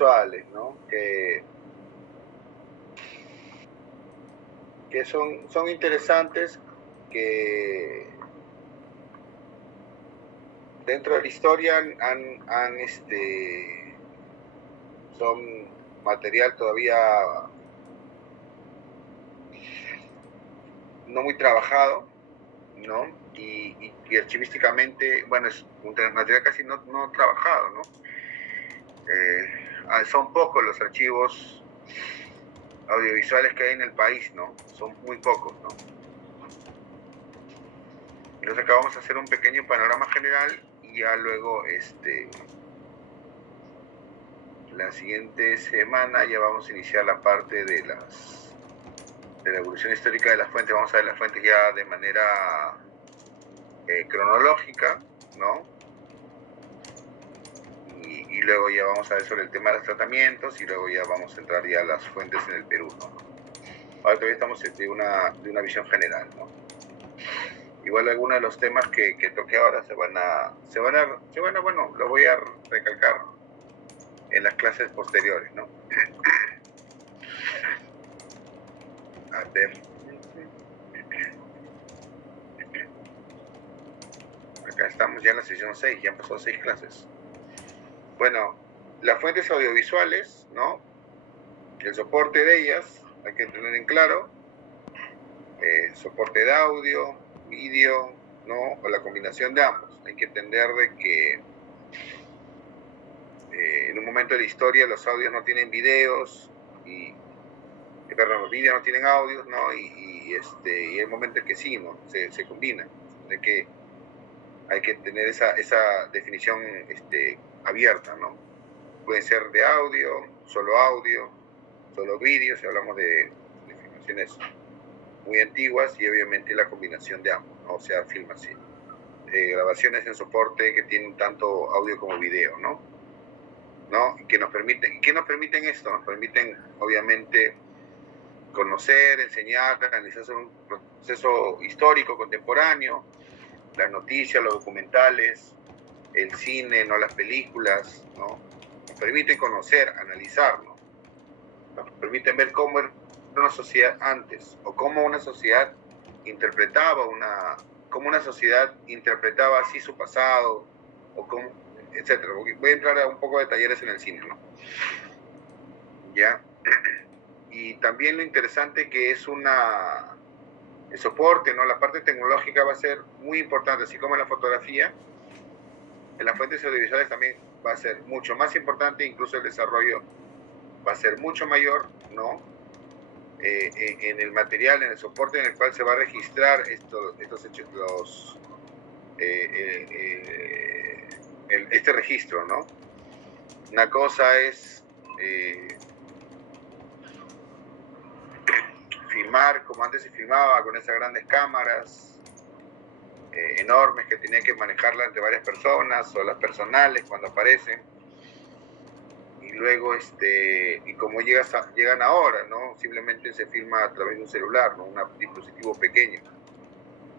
audiovisuales, ¿no? Que son interesantes, que dentro de la historia son material todavía no muy trabajado, ¿no? Y archivísticamente, bueno, es un material casi no trabajado, ¿no? Son pocos los archivos audiovisuales que hay en el país, ¿no? Son muy pocos, ¿no? Entonces acá vamos a hacer un pequeño panorama general y ya luego la siguiente semana ya vamos a iniciar la parte de la evolución histórica de las fuentes. Vamos a ver las fuentes ya de manera cronológica, ¿no? Y luego ya vamos a ver sobre el tema de los tratamientos y luego ya vamos a entrar ya a las fuentes en el Perú, ¿no? Ahora todavía estamos de una visión general, ¿no? Igual algunos de los temas que toqué ahora se van a, bueno, lo voy a recalcar en las clases posteriores, ¿no? A ver. Acá estamos ya en la sesión 6, ya han pasado 6 clases. Bueno, las fuentes audiovisuales, ¿no? El soporte de ellas, hay que tener en claro, soporte de audio, vídeo, ¿no? O la combinación de ambos. Hay que entender de que en un momento de la historia los audios no tienen videos perdón, los vídeos no tienen audios, ¿no? Y hay momentos que sí, ¿no? Se combinan. Hay que tener esa definición abierta, ¿no? Puede ser de audio, solo vídeo, si hablamos de filmaciones muy antiguas, y obviamente la combinación de ambos, ¿no? O sea, filmas, grabaciones en soporte que tienen tanto audio como video, ¿no? ¿Qué nos permiten esto? Nos permiten, obviamente, conocer, enseñar, analizar un proceso histórico contemporáneo, las noticias, los documentales, el cine, ¿no? Las películas, ¿no? Nos permiten conocer, analizar, ¿no? Nos permiten ver cómo era una sociedad antes, o cómo una sociedad interpretaba así su pasado, o cómo, etcétera. Voy a entrar a un poco de talleres en el cine, ¿no? ¿Ya? Y también lo interesante que es el soporte, ¿no? La parte tecnológica va a ser muy importante, así como en la fotografía. En las fuentes audiovisuales también va a ser mucho más importante, incluso el desarrollo va a ser mucho mayor, ¿no? En el material, en el soporte en el cual se va a registrar estos hechos, este registro, ¿no? Una cosa es filmar como antes se filmaba, con esas grandes cámaras enormes que tenía que manejarla entre varias personas, o las personales cuando aparecen, y luego y como llegan ahora, ¿no? Simplemente se filma a través de un celular, ¿no? Un dispositivo pequeño.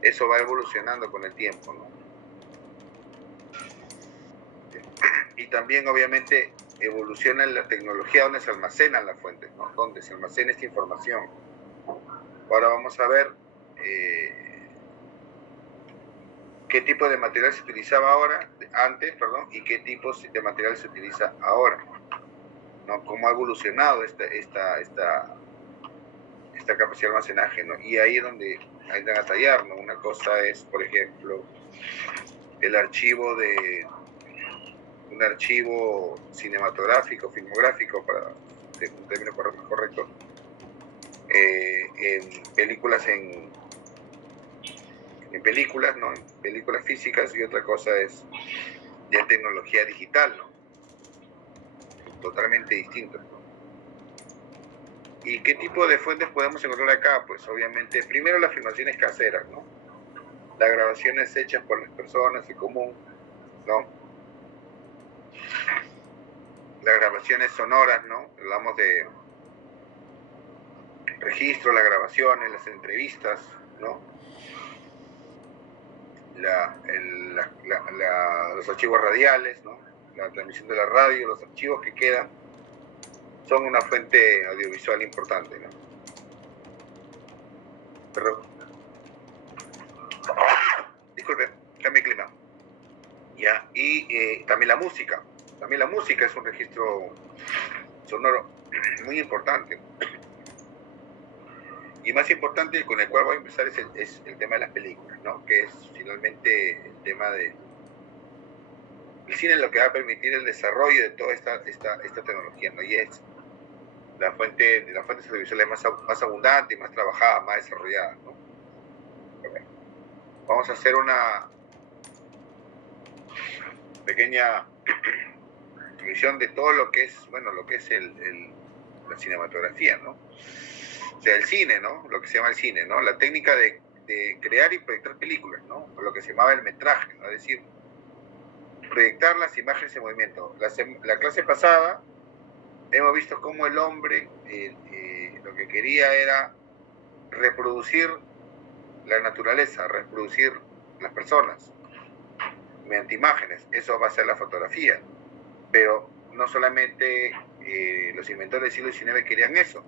Eso va evolucionando con el tiempo, ¿no? Y también, obviamente, evoluciona la tecnología donde se almacenan las fuentes, ¿no? Donde se almacena esta información. Ahora vamos a ver qué tipo de material se utilizaba antes, y qué tipo de material se utiliza ahora, ¿no? Cómo ha evolucionado esta capacidad de almacenaje, ¿no? Y ahí es donde hay que tallar, ¿no? Una cosa es, por ejemplo, el archivo un archivo cinematográfico, filmográfico, para un término más correcto, en películas ¿no? En películas físicas, y otra cosa es ya tecnología digital, ¿no? Totalmente distinto, ¿no? ¿Y qué tipo de fuentes podemos encontrar acá? Pues obviamente, primero las filmaciones caseras, ¿no? Las grabaciones hechas por las personas en común, ¿no? Las grabaciones sonoras, ¿no? Hablamos de registro, las grabaciones, las entrevistas, ¿no? Los archivos radiales, ¿no? La transmisión de la radio, los archivos que quedan son una fuente audiovisual importante, ¿no? Perdón. Disculpe, cambio de clima. Ya, y también la música. También la música es un registro sonoro muy importante. Y más importante, con el cual voy a empezar, es el tema de las películas, ¿no? Que es finalmente el tema de... El cine es lo que va a permitir el desarrollo de toda esta tecnología, ¿no? Y es las fuentes audiovisuales más abundantes, más trabajadas, más desarrolladas, ¿no? Vamos a hacer una pequeña visión de todo lo que es, bueno, lo que es la cinematografía, ¿no? O sea, el cine, ¿no? Lo que se llama el cine, ¿no? La técnica de crear y proyectar películas, ¿no? O lo que se llamaba el metraje, ¿no? Es decir, proyectar las imágenes en movimiento. La clase pasada hemos visto cómo el hombre lo que quería era reproducir la naturaleza, reproducir las personas mediante imágenes. Eso va a ser la fotografía. Pero no solamente los inventores del siglo XIX querían eso,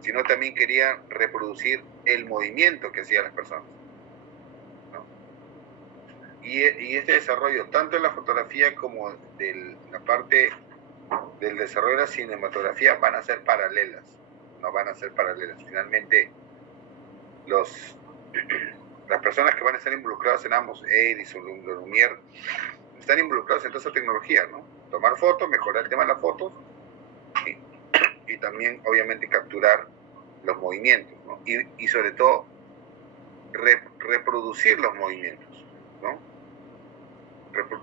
sino también querían reproducir el movimiento que hacían las personas, ¿no? Y este desarrollo, tanto en la fotografía como de la parte del desarrollo de la cinematografía, van a ser paralelas, no van a ser paralelas. Finalmente, las personas que van a estar involucradas en ambos, Edison, Lumière, están involucrados en toda esa tecnología, ¿no? Tomar fotos, mejorar el tema de las fotos y también, obviamente, capturar los movimientos, ¿no? Y sobre todo, reproducir los movimientos, ¿no?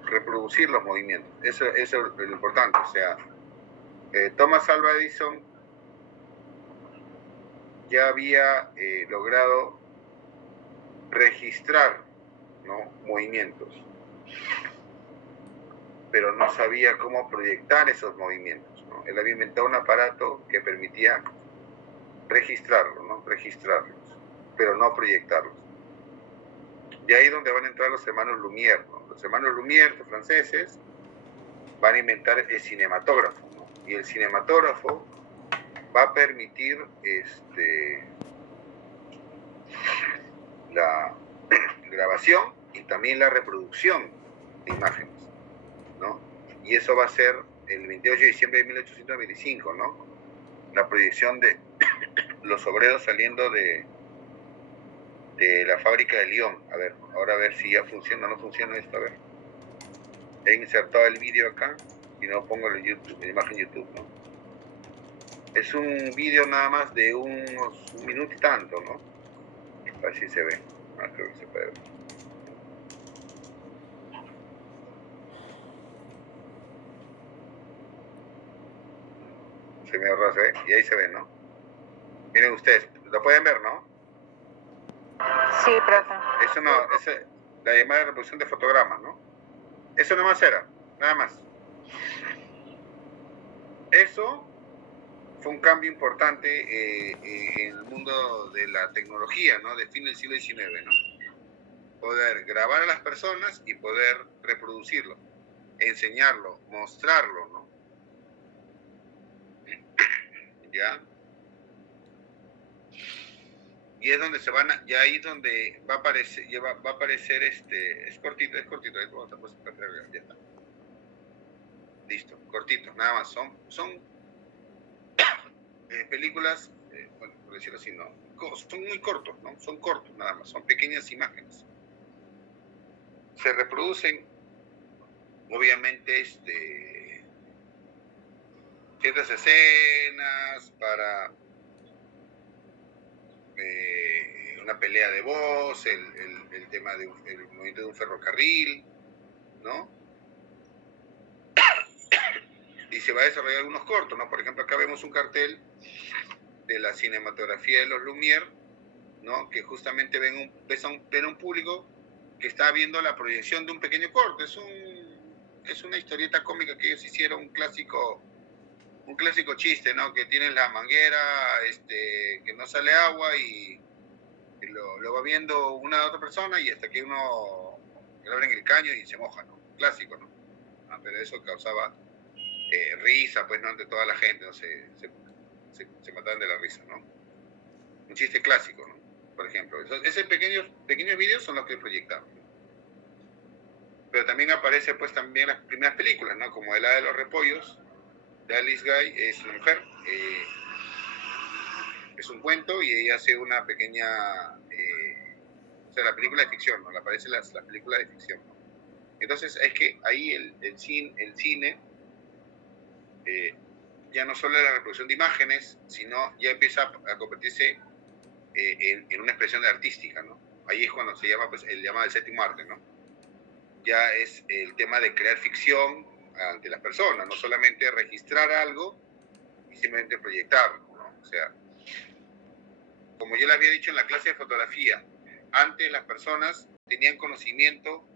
Reproducir los movimientos. Eso es lo importante. O sea, Thomas Alva Edison ya había logrado registrar, ¿no?, movimientos, pero no sabía cómo proyectar esos movimientos, ¿no? Él había inventado un aparato que permitía registrarlos, ¿no? Registrarlos, pero no proyectarlos. De ahí donde van a entrar los hermanos Lumière, ¿no? Los hermanos Lumière, los franceses, van a inventar el cinematógrafo, ¿no? Y el cinematógrafo va a permitir la grabación y también la reproducción de imágenes, ¿no? Y eso va a ser el 28 de diciembre de 1825, ¿no? La proyección de los obreros saliendo de la fábrica de Lyon. A ver, ahora a ver si ya funciona o no funciona esto, a ver. He insertado el vídeo acá y no pongo la imagen YouTube, ¿no? Es un vídeo nada más de un minuto y tanto, ¿no? A ver si se ve. Creo que se puede ver. Se me ahorró, ¿se ve? Y ahí se ve, ¿no? Miren ustedes, lo pueden ver, ¿no? Sí, profe. Eso no, es la llamada reproducción de fotogramas, ¿no? Eso nomás era, nada más. Eso fue un cambio importante en el mundo de la tecnología, ¿no? De fin del siglo XIX, ¿no? Poder grabar a las personas y poder reproducirlo, enseñarlo, mostrarlo, ¿no? ¿Ya? Y es donde se van a, ya ahí donde va a aparecer es cortito, ahí vamos a ya está. Listo, cortito, nada más. Son películas, bueno, por decirlo así, no, son muy cortos, ¿no? Son cortos nada más, son pequeñas imágenes. Se reproducen, obviamente, ciertas escenas para una pelea de voz, el tema del movimiento de un ferrocarril, ¿no? Y se va a desarrollar algunos cortos, ¿no? Por ejemplo, acá vemos un cartel de la cinematografía de los Lumière, ¿no? Que justamente ven un público que está viendo la proyección de un pequeño corto. Es una historieta cómica que ellos hicieron, un clásico chiste, ¿no? Que tienen la manguera, que no sale agua y lo va viendo una otra persona y hasta que uno le abren el caño y se moja, ¿no? Clásico, ¿no? Pero eso causaba risa, pues, ¿no? Ante toda la gente, ¿no? Se mataban de la risa, ¿no? Un chiste clásico, ¿no? Por ejemplo, esos pequeños videos son los que proyectaban. Pero también aparece, pues, también las primeras películas, ¿no? Como El hada de los repollos, de Alice Guy, es una mujer, es un cuento y ella hace una pequeña, o sea, la película de ficción, ¿no? Le aparecen las películas de ficción, ¿no? Entonces es que ahí el cine ya no solo es la reproducción de imágenes, sino ya empieza a convertirse en una expresión artística, ¿no? Ahí es cuando se llama, pues, el llamado el séptimo arte, ¿no? Ya es el tema de crear ficción ante las personas, no solamente registrar algo y simplemente proyectarlo, ¿no? O sea, como yo le había dicho en la clase de fotografía, antes las personas tenían conocimiento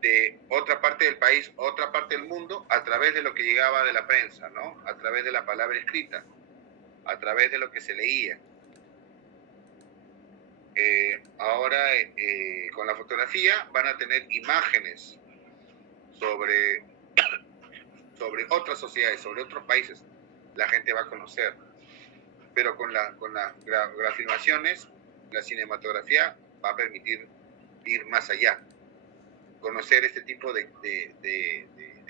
de otra parte del país, otra parte del mundo, a través de lo que llegaba de la prensa, ¿no? A través de la palabra escrita, a través de lo que se leía. Ahora, con la fotografía van a tener imágenes sobre otras sociedades, sobre otros países. La gente va a conocer. Pero con las filmaciones, la cinematografía va a permitir ir más allá, conocer este tipo de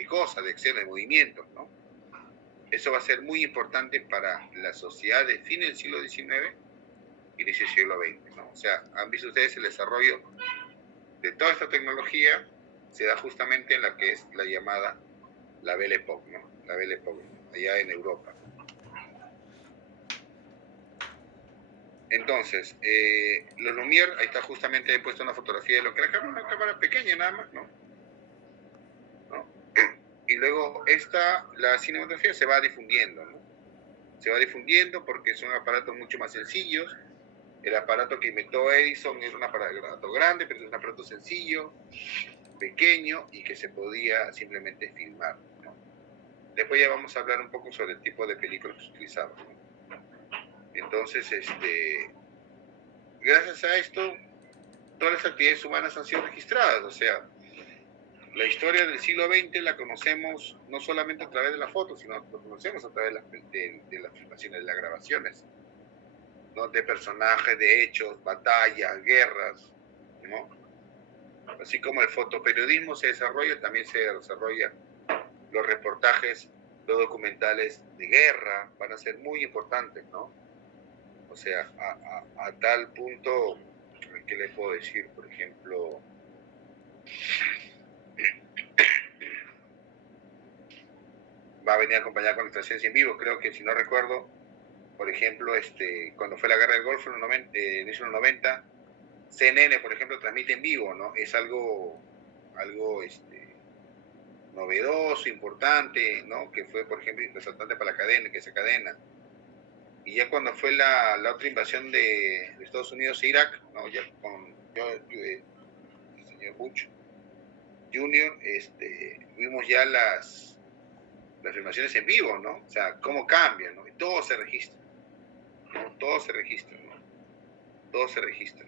cosas, de acciones, de movimientos, ¿no? Eso va a ser muy importante para la sociedad de fin del siglo XIX, inicio del siglo XX, ¿no? O sea, han visto ustedes el desarrollo de toda esta tecnología, se da justamente en la que es la llamada la Belle Époque, ¿no? La Belle Époque, allá en Europa. Entonces, los Lumière, ahí está justamente, he puesto una fotografía de lo que era una cámara pequeña nada más, ¿no? Y luego la cinematografía se va difundiendo, ¿no? Se va difundiendo porque son aparatos mucho más sencillos. El aparato que inventó Edison era un aparato grande, pero es un aparato sencillo, pequeño y que se podía simplemente filmar, ¿no? Después ya vamos a hablar un poco sobre el tipo de películas que se utilizaban, ¿no? Entonces, gracias a esto, todas las actividades humanas han sido registradas. O sea, la historia del siglo XX la conocemos no solamente a través de las fotos, sino lo conocemos a través de las filmaciones, de las grabaciones, ¿no? De personajes, de hechos, batallas, guerras, ¿no? Así como el fotoperiodismo se desarrolla, también se desarrolla los reportajes, los documentales de guerra, van a ser muy importantes, ¿no? O sea, a tal punto, ¿qué le puedo decir? Por ejemplo, va a venir acompañada con transmisión en vivo. Creo que, si no recuerdo, por ejemplo, cuando fue la guerra del Golfo en los 90, CNN, por ejemplo, transmite en vivo, ¿no? Es algo novedoso, importante, ¿no? Que fue, por ejemplo, resaltante para la cadena, que esa cadena. Y ya cuando fue la otra invasión de Estados Unidos e Irak, ¿no? Ya con el señor Bush Jr., vimos ya las filmaciones en vivo, ¿no? O sea, cómo cambian, ¿no? Y todo se registra, ¿no? Todo se registra, ¿no? Todo se registra.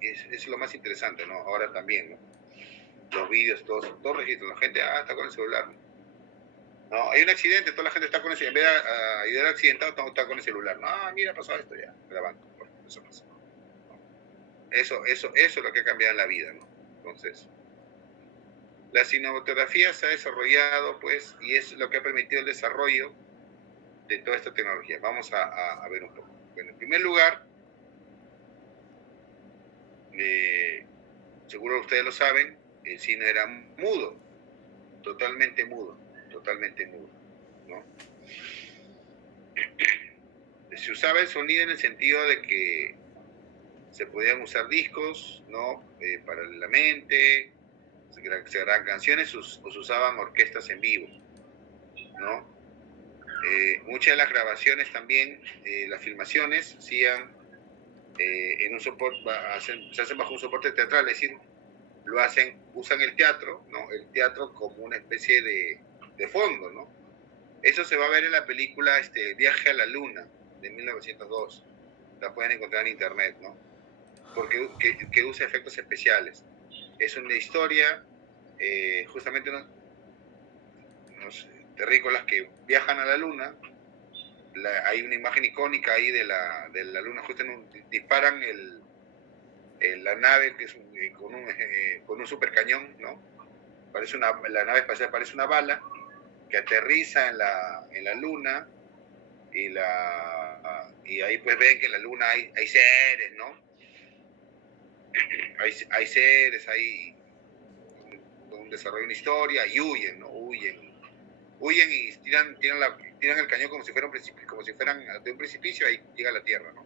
Es lo más interesante, ¿no? Ahora también, ¿no? Los vídeos, todo registra. La gente, está con el celular, ¿no? No, hay un accidente, toda la gente está con el celular. En vez de ayudar al accidentado, está con el celular. No, mira, pasó esto ya, grabando. Bueno, eso pasó. ¿No? Eso es lo que ha cambiado en la vida, ¿no? Entonces, la cinematografía se ha desarrollado, pues, y es lo que ha permitido el desarrollo de toda esta tecnología. Vamos a ver un poco. Bueno, en primer lugar, seguro ustedes lo saben, el cine era mudo, totalmente mudo, ¿no? Se usaba el sonido en el sentido de que se podían usar discos, ¿no? Paralelamente, se grababan canciones o se usaban orquestas en vivo, ¿no? Muchas de las grabaciones también, las filmaciones, se hacían en un soporte, se hacen bajo un soporte teatral, es decir, usan el teatro, ¿no? El teatro como una especie de fondo, ¿no? Eso se va a ver en la película Viaje a la Luna, de 1902. La pueden encontrar en internet, ¿no? Porque que usa efectos especiales. Es una historia, justamente terrícolas que viajan a la luna. Hay una imagen icónica ahí de la luna, justo disparan la nave que es con un super cañón, ¿no? La nave espacial parece una bala que aterriza en la luna, y ahí pues ven que en la luna hay seres, ¿no? Hay seres, hay un desarrollo, una historia, y huyen, ¿no? Huyen y tiran el cañón como si fueran de un precipicio, ahí llega a la Tierra, ¿no?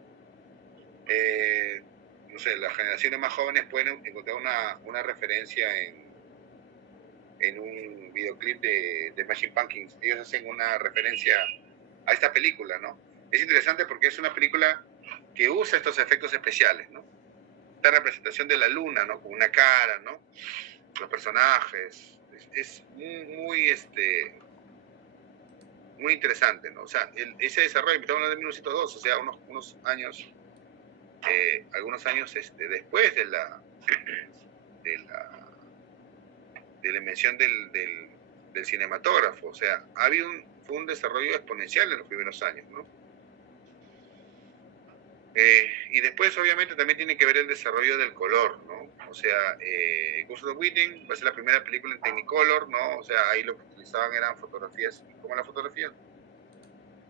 No sé, las generaciones más jóvenes pueden encontrar una referencia en un videoclip de Machine Pumpkins. Ellos hacen una referencia a esta película, ¿no? Es interesante porque es una película que usa estos efectos especiales, ¿no? Esta representación de la luna, ¿no? Con una cara, ¿no? Los personajes. Es muy interesante, ¿no? O sea, ese desarrollo, estamos hablando de 1902, o sea, unos años, algunos años después de la invención del cinematógrafo. O sea, fue un desarrollo exponencial en los primeros años, ¿no? Y después, obviamente, también tiene que ver el desarrollo del color, ¿no? O sea, Ghost of Whedon va a ser la primera película en Technicolor, ¿no? O sea, ahí lo que utilizaban eran fotografías, como la fotografía,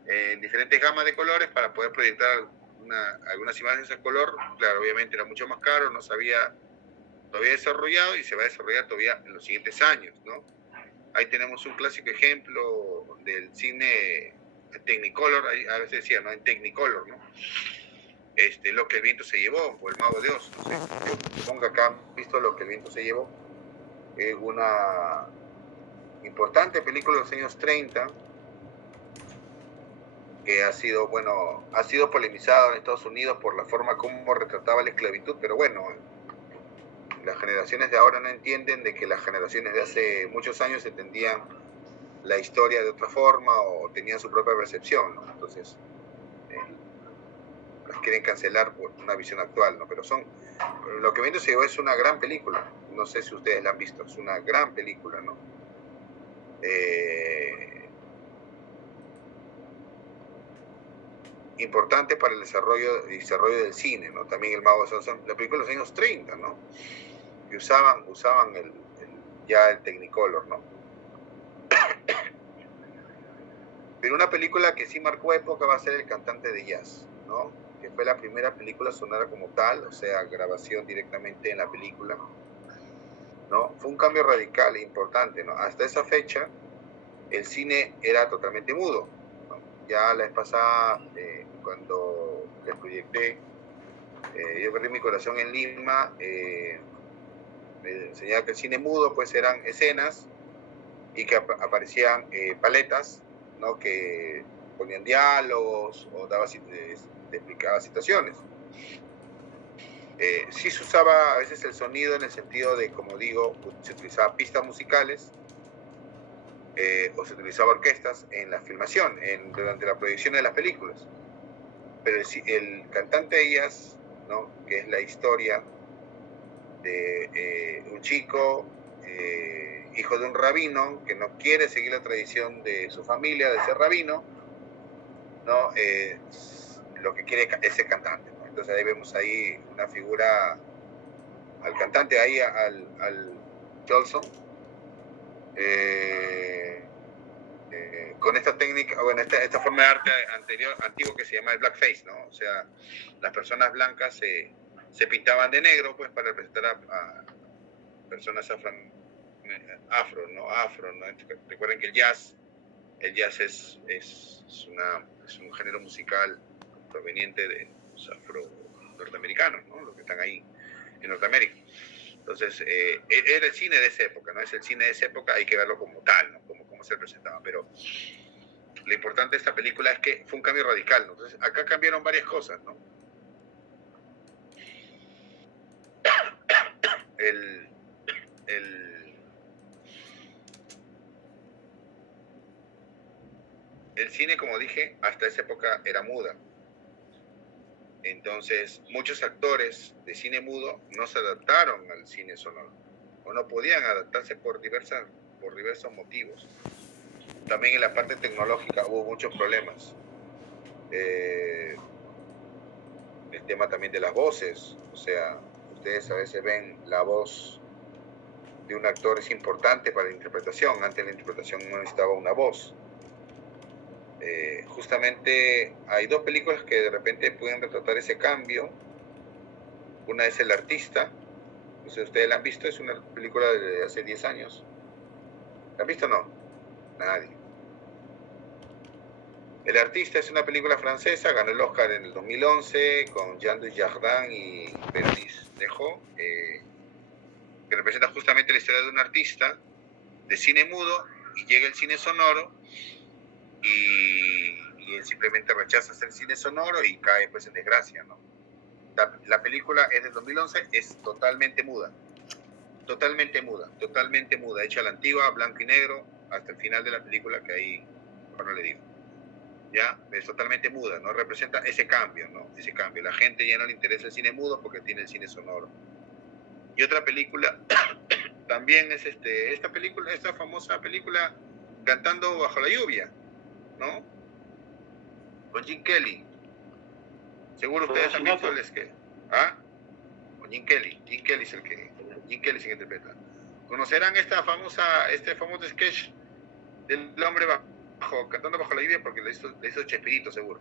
en diferentes gamas de colores para poder proyectar algunas imágenes a color. Claro, obviamente era mucho más caro, no se había todavía desarrollado y se va a desarrollar todavía en los siguientes años, ¿no? Ahí tenemos un clásico ejemplo del cine Technicolor, a veces decía, ¿no? En Technicolor, ¿no? Lo que el viento se llevó, o El Mago de Oz, no sé. Yo supongo que acá han visto Lo que el viento se llevó. Es una importante película de los años 30 que ha sido polemizada en Estados Unidos por la forma como retrataba la esclavitud, pero bueno, las generaciones de ahora no entienden de que las generaciones de hace muchos años entendían la historia de otra forma o tenían su propia percepción, ¿no? Entonces, las quieren cancelar por una visión actual, ¿no? Pero Lo que viendo se llevó es una gran película, no sé si ustedes la han visto, es una gran película, ¿no? Importante para el desarrollo del cine, ¿no? También El Mago de Oz, la película de los años 30, ¿no? Que usaban ya el Technicolor, ¿no? Pero una película que sí marcó época va a ser El cantante de jazz, ¿no? Que fue la primera película sonora como tal, o sea, grabación directamente en la película, ¿no? Fue un cambio radical e importante, ¿no? Hasta esa fecha, el cine era totalmente mudo, ¿no? Ya la vez pasada, cuando les proyecté Yo perdí mi corazón en Lima, me enseñaba que el cine mudo pues eran escenas y que aparecían paletas, ¿no? Que ponían diálogos o explicaba situaciones. Sí se usaba a veces el sonido en el sentido de, como digo, se utilizaba pistas musicales o se utilizaba orquestas en la filmación, durante la proyección de las películas. Pero el cantante de jazz, ¿no? Que es la historia de un chico, hijo de un rabino, que no quiere seguir la tradición de su familia, de ser rabino, ¿no? Lo que quiere es ser cantante, ¿no? Entonces ahí vemos ahí una figura, al cantante ahí, al Jolson, con esta técnica, bueno, esta forma de arte antiguo que se llama el blackface, ¿no? O sea, las personas blancas se pintaban de negro, pues, para representar a personas afro, ¿no? Recuerden que el jazz es un género musical proveniente de los afro-norteamericanos, ¿no? Los que están ahí en Norteamérica. Entonces, era el cine de esa época, ¿no? Es el cine de esa época, hay que verlo como tal, ¿no? Como se presentaba. Pero lo importante de esta película es que fue un cambio radical, ¿no? Entonces, acá cambiaron varias cosas, ¿no? El cine, como dije, hasta esa época era muda. Entonces, muchos actores de cine mudo no se adaptaron al cine sonoro, o no podían adaptarse por diversos motivos. también en la parte tecnológica hubo muchos problemas. El tema también de las voces, o sea, ustedes a veces ven la voz de un actor es importante para la interpretación. Antes la interpretación no necesitaba una voz. Justamente hay dos películas que de repente pueden retratar ese cambio. Una es El Artista, no sé si ustedes la han visto, es una película de hace 10 años. ¿La han visto o no? Nadie. El Artista es una película francesa, ganó el Oscar en el 2011 con Jean Dujardin y Bérénice Dejo, que representa justamente la historia de un artista de cine mudo y llega el cine sonoro y él simplemente rechaza hacer cine sonoro y cae pues en desgracia, ¿no? La película es del 2011, es totalmente muda, hecha a la antigua, blanco y negro, hasta el final de la película, que ahí, bueno, le digo, ya, es totalmente muda, ¿no? Representa ese cambio, ¿no? Ese cambio, la gente ya no le interesa el cine mudo porque tiene el cine sonoro. Y otra película, también es esta famosa película, Cantando bajo la lluvia, ¿no? Con Jim Kelly. Seguro ustedes han visto el sketch. ¿Ah? Con Jim Kelly. Jim Kelly es el que interpreta. Conocerán este famoso sketch del hombre cantando bajo la lluvia porque le hizo Chespirito, seguro.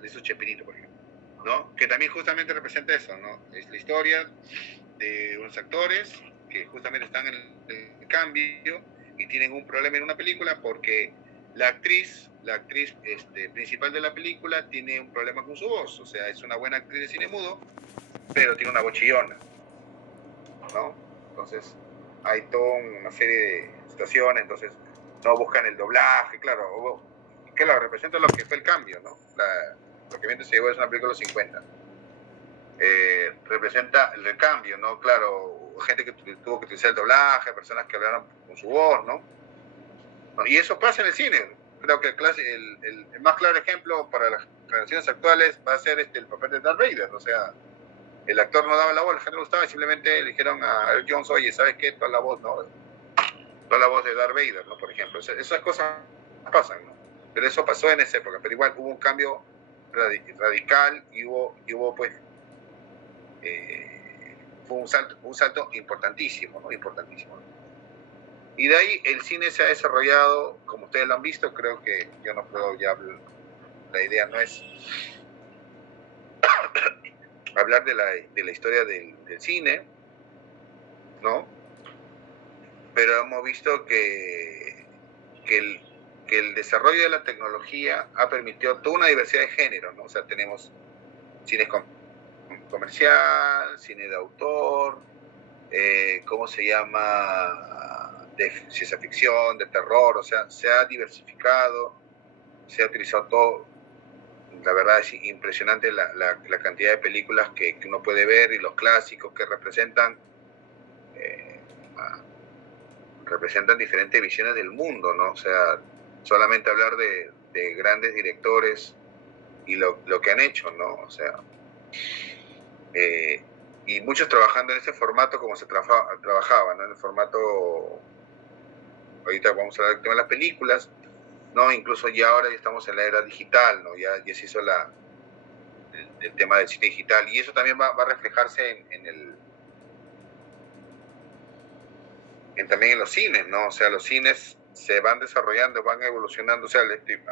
Le hizo Chespirito, por ejemplo, ¿no? Que también justamente representa eso, ¿no? Es la historia de unos actores que justamente están en el cambio y tienen un problema en una película porque la actriz principal de la película tiene un problema con su voz, o sea, es una buena actriz de cine mudo, pero tiene una voz chillona, ¿no? Entonces, hay toda una serie de situaciones, entonces no buscan el doblaje, claro, representa lo que fue el cambio, ¿no? Lo que viene se llevó es una película de los 50. Representa el cambio, ¿no? Claro, gente que tuvo que utilizar el doblaje, personas que hablaron con su voz, ¿no? Y eso pasa en el cine. Creo que el más claro ejemplo para las generaciones actuales va a ser el papel de Darth Vader. O sea, el actor no daba la voz, la gente no gustaba y simplemente le dijeron a Eric Jones, oye, ¿sabes qué? Toda la voz, ¿no? Toda la voz de Darth Vader, ¿no? Por ejemplo. Esas cosas pasan, ¿no? Pero eso pasó en esa época. Pero igual hubo un cambio radical y hubo pues, fue un salto importantísimo, ¿no? Importantísimo. Y de ahí el cine se ha desarrollado, como ustedes lo han visto, creo que yo no puedo ya hablar, la idea no es hablar de la historia del cine, ¿no? Pero hemos visto que el desarrollo de la tecnología ha permitido toda una diversidad de géneros, ¿no? O sea, tenemos cine comercial, cine de autor, ¿cómo se llama? De ciencia ficción, de terror, o sea, se ha diversificado, se ha utilizado todo. La verdad es impresionante la cantidad de películas que uno puede ver y los clásicos que representan diferentes visiones del mundo, ¿no? O sea, solamente hablar de grandes directores y lo que han hecho, ¿no? O sea, y muchos trabajando en ese formato como se trabajaba, ¿no? En el formato, ahorita vamos a hablar del tema de las películas, ¿no? Incluso ya ahora ya estamos en la era digital, ¿no? Ya se hizo el tema del cine digital y eso también va a reflejarse también en los cines, ¿no? O sea, los cines se van desarrollando, van evolucionando, o sea,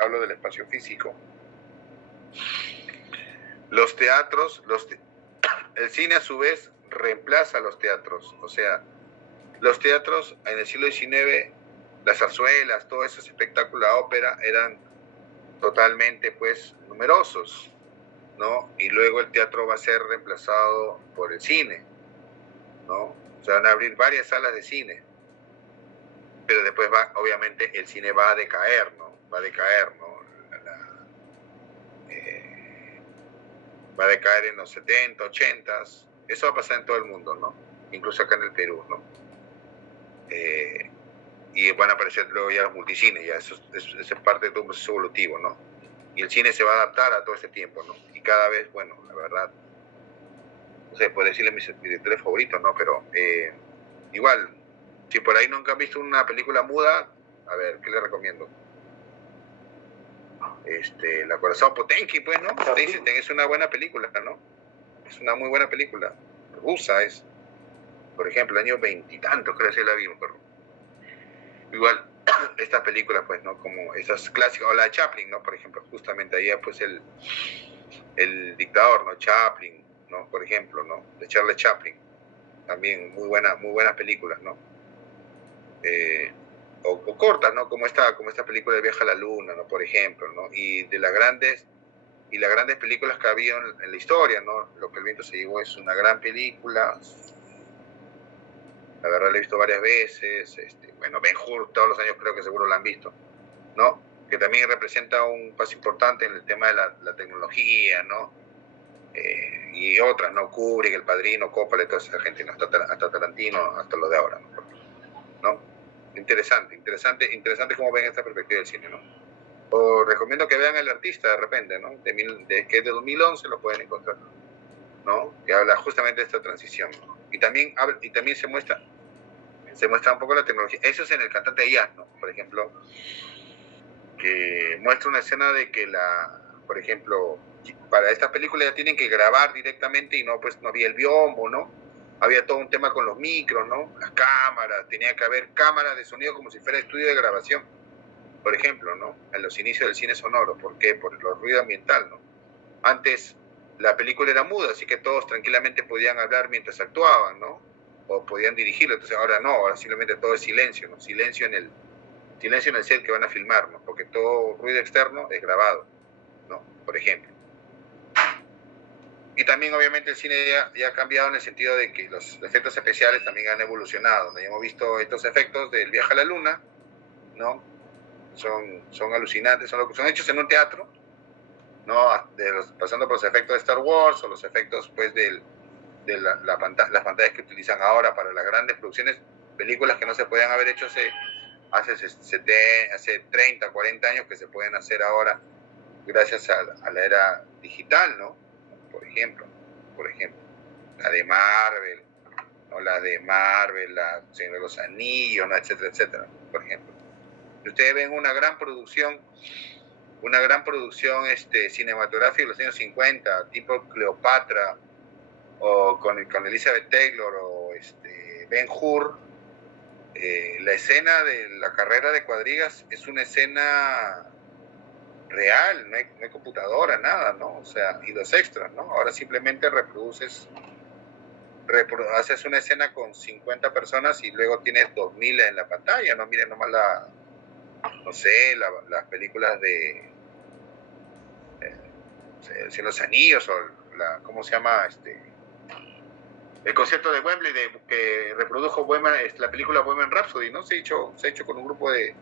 hablo del espacio físico. Los teatros, el cine a su vez reemplaza a los teatros, o sea, los teatros en el siglo XIX, las zarzuelas, todo ese espectáculo, la ópera, eran totalmente, pues, numerosos, ¿no? Y luego el teatro va a ser reemplazado por el cine, ¿no? O sea, van a abrir varias salas de cine, pero después obviamente el cine va a decaer, ¿no? Va a decaer, ¿no? Va a decaer en los 70, 80, eso va a pasar en todo el mundo, ¿no? Incluso acá en el Perú, ¿no? Y van a aparecer luego ya los multicines, ya eso es parte de todo un proceso evolutivo, ¿no? Y el cine se va a adaptar a todo ese tiempo, ¿no? Y cada vez, bueno, la verdad, no sé, puedo decirle mis directores favoritos, ¿no? Pero igual, si por ahí nunca han visto una película muda, a ver, ¿qué les recomiendo? La Corazón Potenki, pues, ¿no? Dicen, es una buena película, ¿no? Es una muy buena película. Rusa es. Por ejemplo, años veintitantos creo que la vimos, pero igual estas películas, pues, ¿no? Como esas clásicas, o la de Chaplin, ¿no? Por ejemplo, justamente ahí, pues, el dictador, ¿no? Chaplin, ¿no? Por ejemplo, ¿no? De Charles Chaplin. También muy buenas películas, ¿no? O cortas, ¿no? Como esta película de Viaje a la Luna, ¿no? Por ejemplo, ¿no? Y las grandes películas que ha habido en la historia, ¿no? Lo que el viento se llevó es una gran película. La verdad la he visto varias veces. Bueno, Ben-Hur, todos los años creo que seguro la han visto, ¿no? Que también representa un paso importante en el tema de la tecnología, ¿no? Y otras, ¿no? Kubrick, El Padrino, Coppola, toda esa gente, ¿no? Hasta Tarantino, hasta lo de ahora, ¿no? Interesante cómo ven esta perspectiva del cine, ¿no? O recomiendo que vean El Artista de repente, ¿no? Que es de 2011, lo pueden encontrar, ¿no? Que habla justamente de esta transición, ¿no? Y también se muestra un poco la tecnología. Eso es en El Cantante de Jazz, ¿no? Por ejemplo, que muestra una escena de que por ejemplo, para esta película ya tienen que grabar directamente y no había el biombo, ¿no? Había todo un tema con los micros, ¿no? Las cámaras, tenía que haber cámaras de sonido como si fuera estudio de grabación, por ejemplo, ¿no? En los inicios del cine sonoro. ¿Por qué? Por el ruido ambiental, ¿no? Antes la película era muda, así que todos tranquilamente podían hablar mientras actuaban, ¿no? O podían dirigirlo. Entonces ahora no, ahora simplemente todo es silencio, ¿no? Silencio en el set que van a filmar, ¿no? Porque todo ruido externo es grabado, ¿no? Por ejemplo. Y también obviamente el cine ya ha cambiado en el sentido de que los efectos especiales también han evolucionado, ¿no? Ya hemos visto estos efectos del viaje a la luna, ¿no? Son alucinantes, son hechos en un teatro, ¿no? Pasando por los efectos de Star Wars o los efectos, pues, de las pantallas que utilizan ahora para las grandes producciones, películas que no se podían haber hecho hace 30, 40 años, que se pueden hacer ahora gracias a la era digital, ¿no? Por ejemplo, la de Marvel, ¿no? La Señor de los Anillos, ¿no? Etcétera, etcétera, por ejemplo. Ustedes ven una gran producción cinematográfica de los años 50, tipo Cleopatra, o con Elizabeth Taylor, o Ben-Hur. La escena de la carrera de cuadrigas es una escena real, no hay computadora, nada, ¿no? O sea, y los extras, ¿no? Ahora simplemente haces una escena con 50 personas y luego tienes 2000 en la pantalla, ¿no? Miren nomás las películas de Los Anillos, o ¿cómo se llama? El concierto de Wembley que reprodujo la película Bohemian Rhapsody, ¿no? Se ha hecho con un grupo de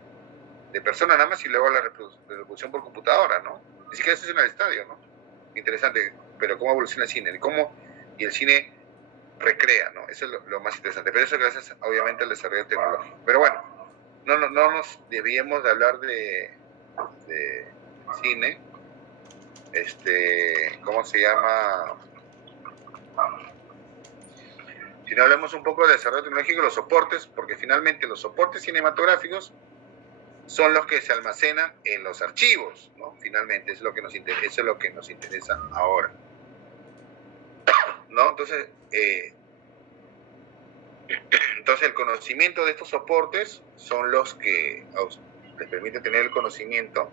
personas nada más, y luego la reproducción por computadora, ¿no? Ni siquiera se hace en el estadio, ¿no? Interesante, pero cómo evoluciona el cine, y el cine recrea, ¿no? Eso es lo más interesante, pero eso gracias obviamente al desarrollo tecnológico. Pero bueno, no nos debíamos de hablar de cine, ¿cómo se llama? Si no hablamos un poco del desarrollo tecnológico y los soportes, porque finalmente los soportes cinematográficos son los que se almacenan en los archivos, ¿no? Finalmente, eso es lo que nos interesa ahora, ¿no? Entonces, el conocimiento de estos soportes son los que les permiten tener el conocimiento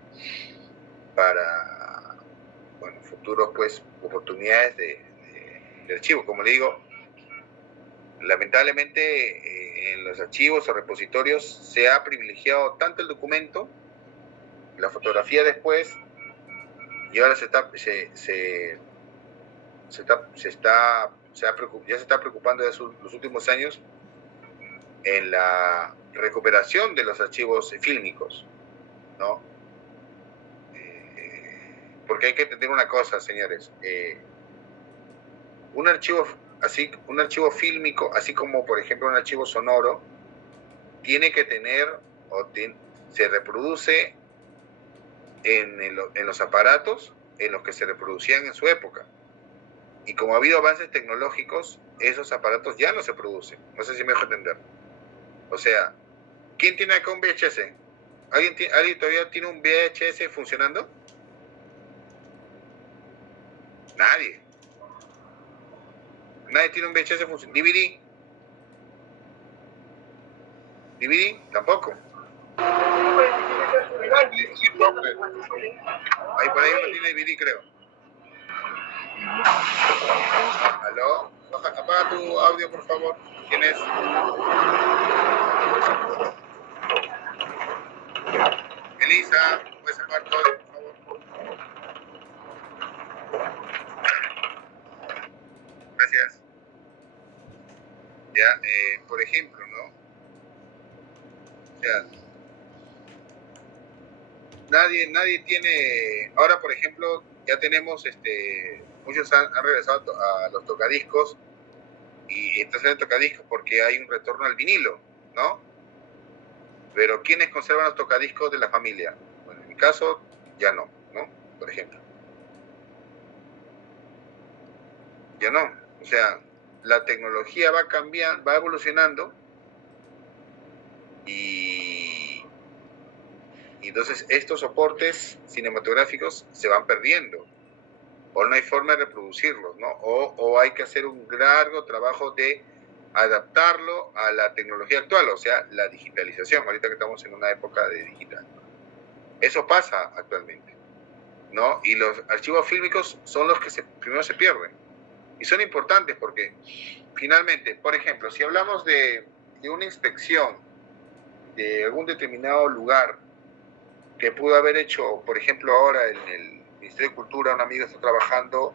para, bueno, futuros, pues, oportunidades de archivo. Como le digo, lamentablemente en los archivos o repositorios se ha privilegiado tanto el documento, la fotografía después, y ahora ya se está preocupando de los últimos años en la recuperación de los archivos fílmicos, ¿no? Porque hay que entender una cosa, señores. Un archivo fílmico, así como por ejemplo un archivo sonoro, tiene que tener, se reproduce en los aparatos en los que se reproducían en su época. Y como ha habido avances tecnológicos, esos aparatos ya no se producen. No sé si me dejo entender. O sea, ¿quién tiene acá un VHS? ¿Alguien todavía tiene un VHS funcionando? Nadie. Nadie tiene un VHS funcional. DVD. DVD, tampoco. Ahí por ahí uno tiene DVD, creo. ¿Aló? Apaga tu audio, por favor. ¿Quién es? Elisa, ¿puedes apagar tu audio, por favor? Gracias. Ya, por ejemplo, ¿no? O sea, nadie tiene... Ahora, por ejemplo, ya tenemos, muchos han regresado a los tocadiscos, y entonces el tocadiscos porque hay un retorno al vinilo, ¿no? Pero ¿quiénes conservan los tocadiscos de la familia? Bueno, en mi caso, ya no, ¿no? Por ejemplo. Ya no. O sea, la tecnología va cambiando, va evolucionando, y entonces estos soportes cinematográficos se van perdiendo, o no hay forma de reproducirlos, ¿no? O hay que hacer un largo trabajo de adaptarlo a la tecnología actual, o sea, la digitalización, ahorita que estamos en una época de digital. Eso pasa actualmente, ¿no? Y los archivos fílmicos son los que primero se pierden. Y son importantes porque, finalmente, por ejemplo, si hablamos de una inspección de algún determinado lugar que pudo haber hecho, por ejemplo, ahora en el Ministerio de Cultura, un amigo está trabajando,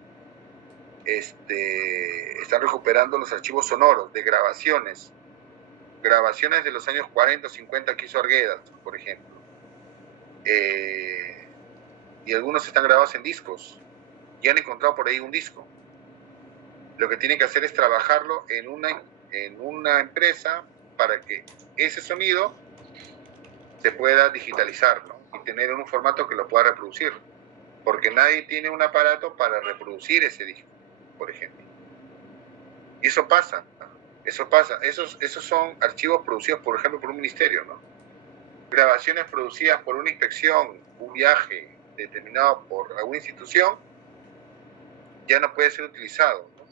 están recuperando los archivos sonoros de grabaciones de los años 40 o 50 que hizo Arguedas, por ejemplo. Y algunos están grabados en discos. Y han encontrado por ahí un disco. Lo que tienen que hacer es trabajarlo en una empresa para que ese sonido se pueda digitalizar, ¿no? Y tener en un formato que lo pueda reproducir. Porque nadie tiene un aparato para reproducir ese disco, por ejemplo. Y eso pasa. Esos son archivos producidos, por ejemplo, por un ministerio, ¿no? Grabaciones producidas por una inspección, un viaje determinado por alguna institución, ya no puede ser utilizado, ¿no?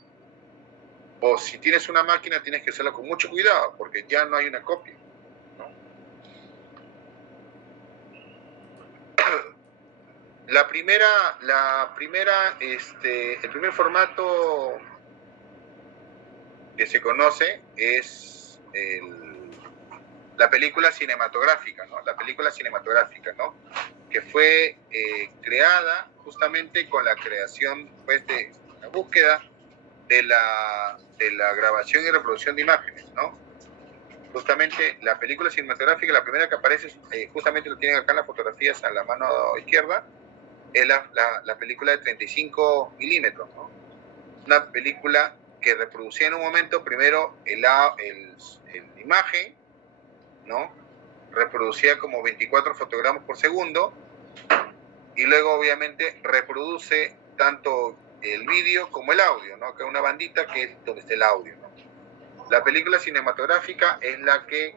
O si tienes una máquina, tienes que hacerlo con mucho cuidado, porque ya no hay una copia, ¿no? El primer formato que se conoce es la película cinematográfica, ¿no? La película cinematográfica, ¿no? Que fue creada justamente con la creación, pues, de la búsqueda de la grabación y reproducción de imágenes, ¿no? Justamente la película cinematográfica, la primera que aparece, justamente lo tienen acá en las fotografías a la mano izquierda, es la película de 35 milímetros, ¿no? Una película que reproducía en un momento primero la imagen, ¿no? Reproducía como 24 fotogramas por segundo, y luego obviamente reproduce tanto el vídeo como el audio, ¿no? Que es una bandita que es donde está el audio, ¿no? La película cinematográfica es la que,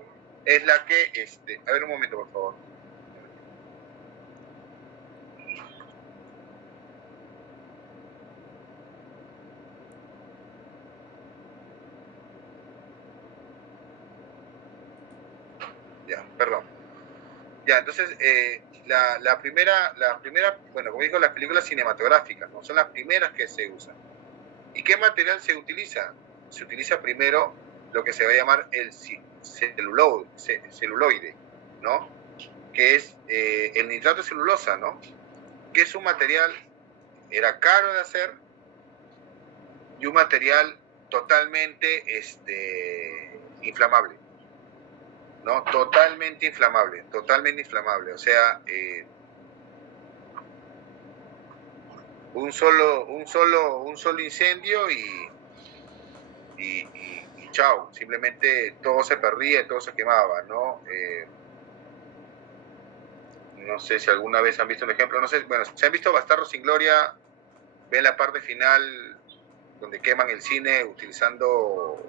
a ver un momento, por favor. Ya, perdón. Ya, entonces, la primera, bueno, como dijo, las películas cinematográficas, ¿no? Son las primeras que se usan. ¿Y qué material se utiliza? Se utiliza primero lo que se va a llamar el celuloide, ¿no? Que es el nitrato de celulosa, ¿no? Que es un material, era caro de hacer, y un material totalmente inflamable, ¿no? Totalmente inflamable. O sea, un solo incendio y chao, simplemente todo se perdía, todo se quemaba, ¿no? No sé si alguna vez han visto un ejemplo, no sé, bueno, si han visto Bastardos sin Gloria, ven la parte final donde queman el cine utilizando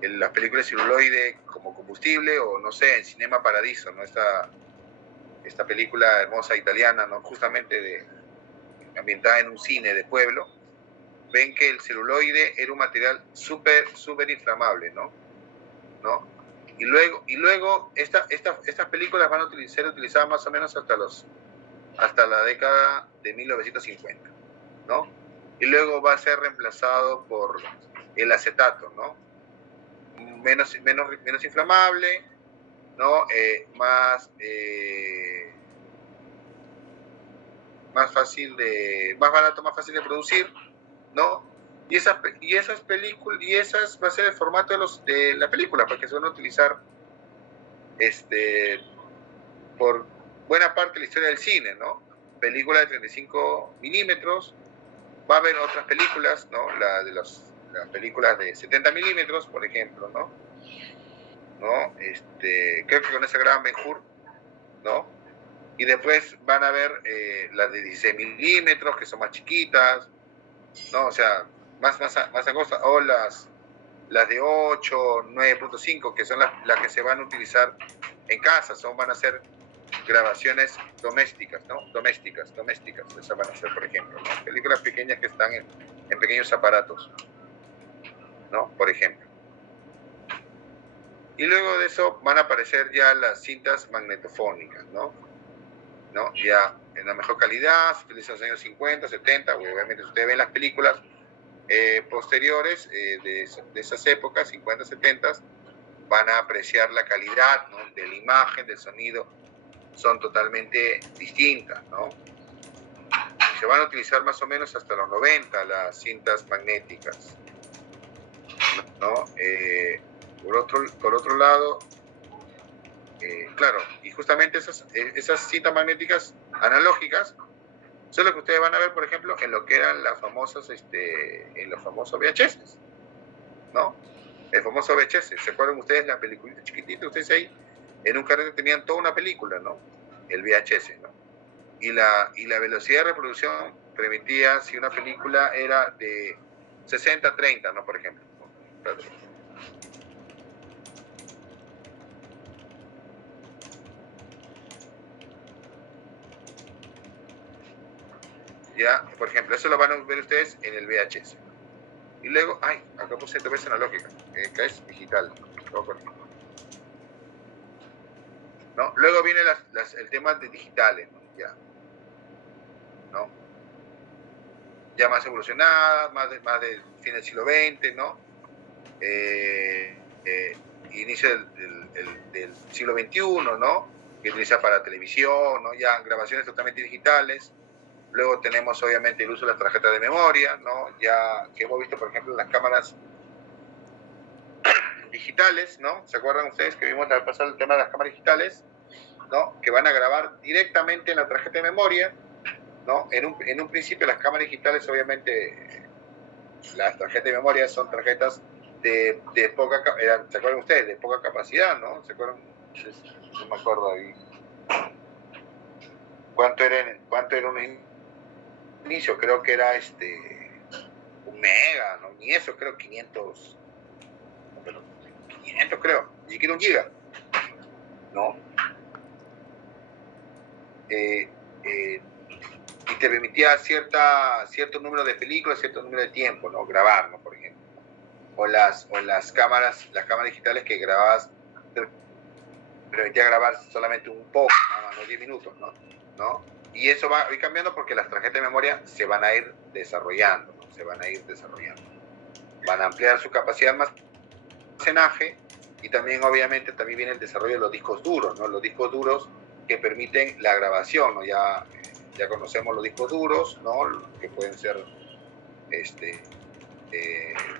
las películas celuloide como combustible, o no sé, en Cinema Paradiso, ¿no? Esta película hermosa italiana, ¿no? Justamente ambientada en un cine de pueblo, ven que el celuloide era un material súper inflamable, ¿no? Y luego estas películas van a ser utilizadas más o menos hasta la década de 1950, ¿no? Y luego va a ser reemplazado por el acetato, ¿no? Menos inflamable, ¿no? Más barato, más fácil de producir, ¿no? Y esas películas, va a ser el formato de la película, porque se van a utilizar por buena parte de la historia del cine, ¿no? Película de 35 milímetros, va a haber otras películas, ¿no? Las películas de 70 milímetros, por ejemplo, ¿no? Creo que con esa gran Ben-Hur, ¿no? Y después van a ver las de 16 milímetros, que son más chiquitas, ¿no? O sea, más angostas, o las de 8, 9.5, que son las que se van a utilizar en casa, van a ser grabaciones domésticas, ¿no? Domésticas, esas van a ser, por ejemplo, ¿no? Películas pequeñas que están en pequeños aparatos, ¿no? Por ejemplo. Y luego de eso van a aparecer ya las cintas magnetofónicas, ¿no? Ya en la mejor calidad, se utilizan en los años 50, 70, obviamente si ustedes ven las películas posteriores de esas épocas, 50, 70, van a apreciar la calidad, ¿no? De la imagen, del sonido, son totalmente distintas, ¿no? Se van a utilizar más o menos hasta los 90 las cintas magnéticas, ¿no? Por otro lado, claro, y justamente esas cintas magnéticas analógicas son lo que ustedes van a ver, por ejemplo, en lo que eran las famosas, en los famosos VHS, ¿no? El famoso VHS, ¿se acuerdan ustedes la peliculita chiquitita? Ustedes ahí en un carrete tenían toda una película, ¿no? El VHS, ¿no? Y la velocidad de reproducción permitía, si una película era de 60-30, ¿no? Por ejemplo. Ya, por ejemplo, eso lo van a ver ustedes en el VHS. Y luego, acá puse otra vez analógica, acá es digital. ¿No? Luego viene el tema de digitales, ¿no? ¿No? Ya más evolucionadas, más del fin del siglo XX, ¿no? Inicio del siglo XXI, ¿no? Que utiliza para televisión, ¿no? Ya grabaciones totalmente digitales. Luego tenemos obviamente el uso de las tarjetas de memoria, ¿no? Ya que hemos visto, por ejemplo, las cámaras digitales, ¿no? ¿Se acuerdan ustedes que vimos al pasar el tema de las cámaras digitales, ¿no? Que van a grabar directamente en la tarjeta de memoria, ¿no? En un principio las cámaras digitales, obviamente, las tarjetas de memoria son tarjetas de poca, ¿se acuerdan ustedes? De poca capacidad, ¿no? ¿Se acuerdan? No me acuerdo ahí. ¿Cuánto era un inicio? Creo que era un mega, ¿no? Ni eso, creo 500, creo, ni siquiera un giga, ¿no? Y te permitía cierto número de películas, cierto número de tiempo, ¿no? Grabar, ¿no? Por ejemplo. O las cámaras digitales que grababas, te permitía grabar solamente un poco, unos 10 minutos, ¿no? Y eso va a ir cambiando porque las tarjetas de memoria se van a ir desarrollando, ¿no? Van a ampliar su capacidad de almacenaje y también, obviamente, también viene el desarrollo de los discos duros, ¿no? Los discos duros que permiten la grabación, ¿no? Ya conocemos los discos duros, ¿no? Que pueden ser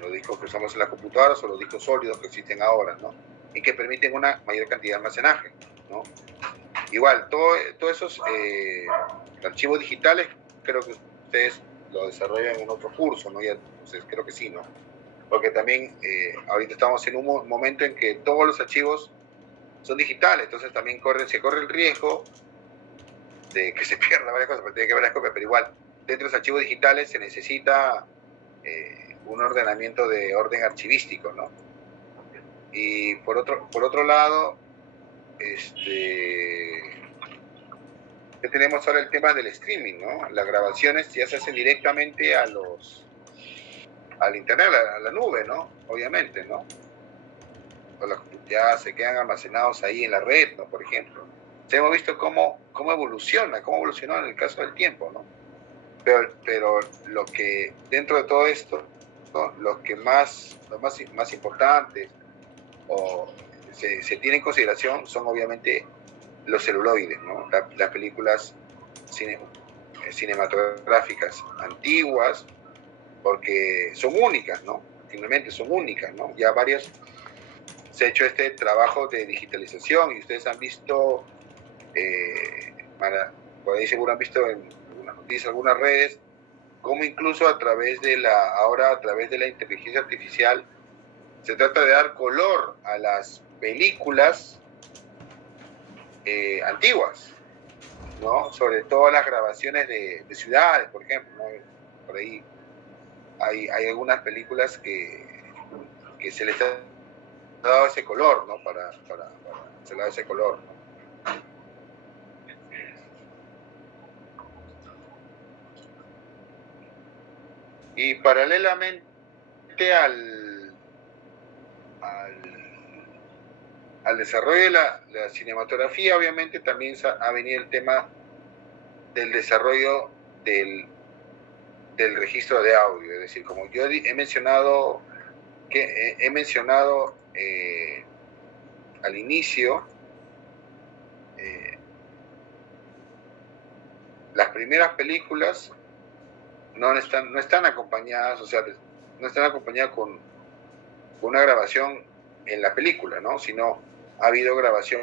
los discos que usamos en las computadoras o los discos sólidos que existen ahora, ¿no? Y que permiten una mayor cantidad de almacenaje, ¿no? Igual, todos esos archivos digitales creo que ustedes lo desarrollan en otro curso, ¿no? Ya, entonces, creo que sí, ¿no? Porque también ahorita estamos en un momento en que todos los archivos son digitales, entonces también se corre el riesgo de que se pierdan varias cosas, porque tiene que haber las copias, pero igual, dentro de los archivos digitales se necesita un ordenamiento de orden archivístico, ¿no? Y por otro lado, tenemos ahora el tema del streaming, ¿no? Las grabaciones ya se hacen directamente a los al internet, a la nube, ¿no? Obviamente, ¿no? Ya se quedan almacenados ahí en la red, ¿no? Por ejemplo. Entonces, hemos visto cómo evolucionó en el caso del tiempo, ¿no? Pero lo que, dentro de todo esto, ¿no? Los más importantes o se tiene en consideración son obviamente los celuloides, ¿no? Las películas cinematográficas antiguas, porque son únicas, ¿no? Finalmente son únicas, ¿no? Ya varios se ha hecho este trabajo de digitalización y ustedes han visto, por ahí seguro han visto en algunas noticias, algunas redes, cómo incluso a través de la inteligencia artificial se trata de dar color a las películas antiguas, ¿no? Sobre todo las grabaciones de ciudades, por ejemplo, ¿no? Por ahí hay algunas películas que se les ha dado ese color, ¿no? Se le da ese color, ¿no? Y paralelamente al desarrollo de la cinematografía, obviamente también ha venido el tema del desarrollo del registro de audio. Es decir, como yo he mencionado al inicio, las primeras películas no están acompañadas, o sea, no están acompañadas con una grabación en la película, ¿no? Sino ha habido grabación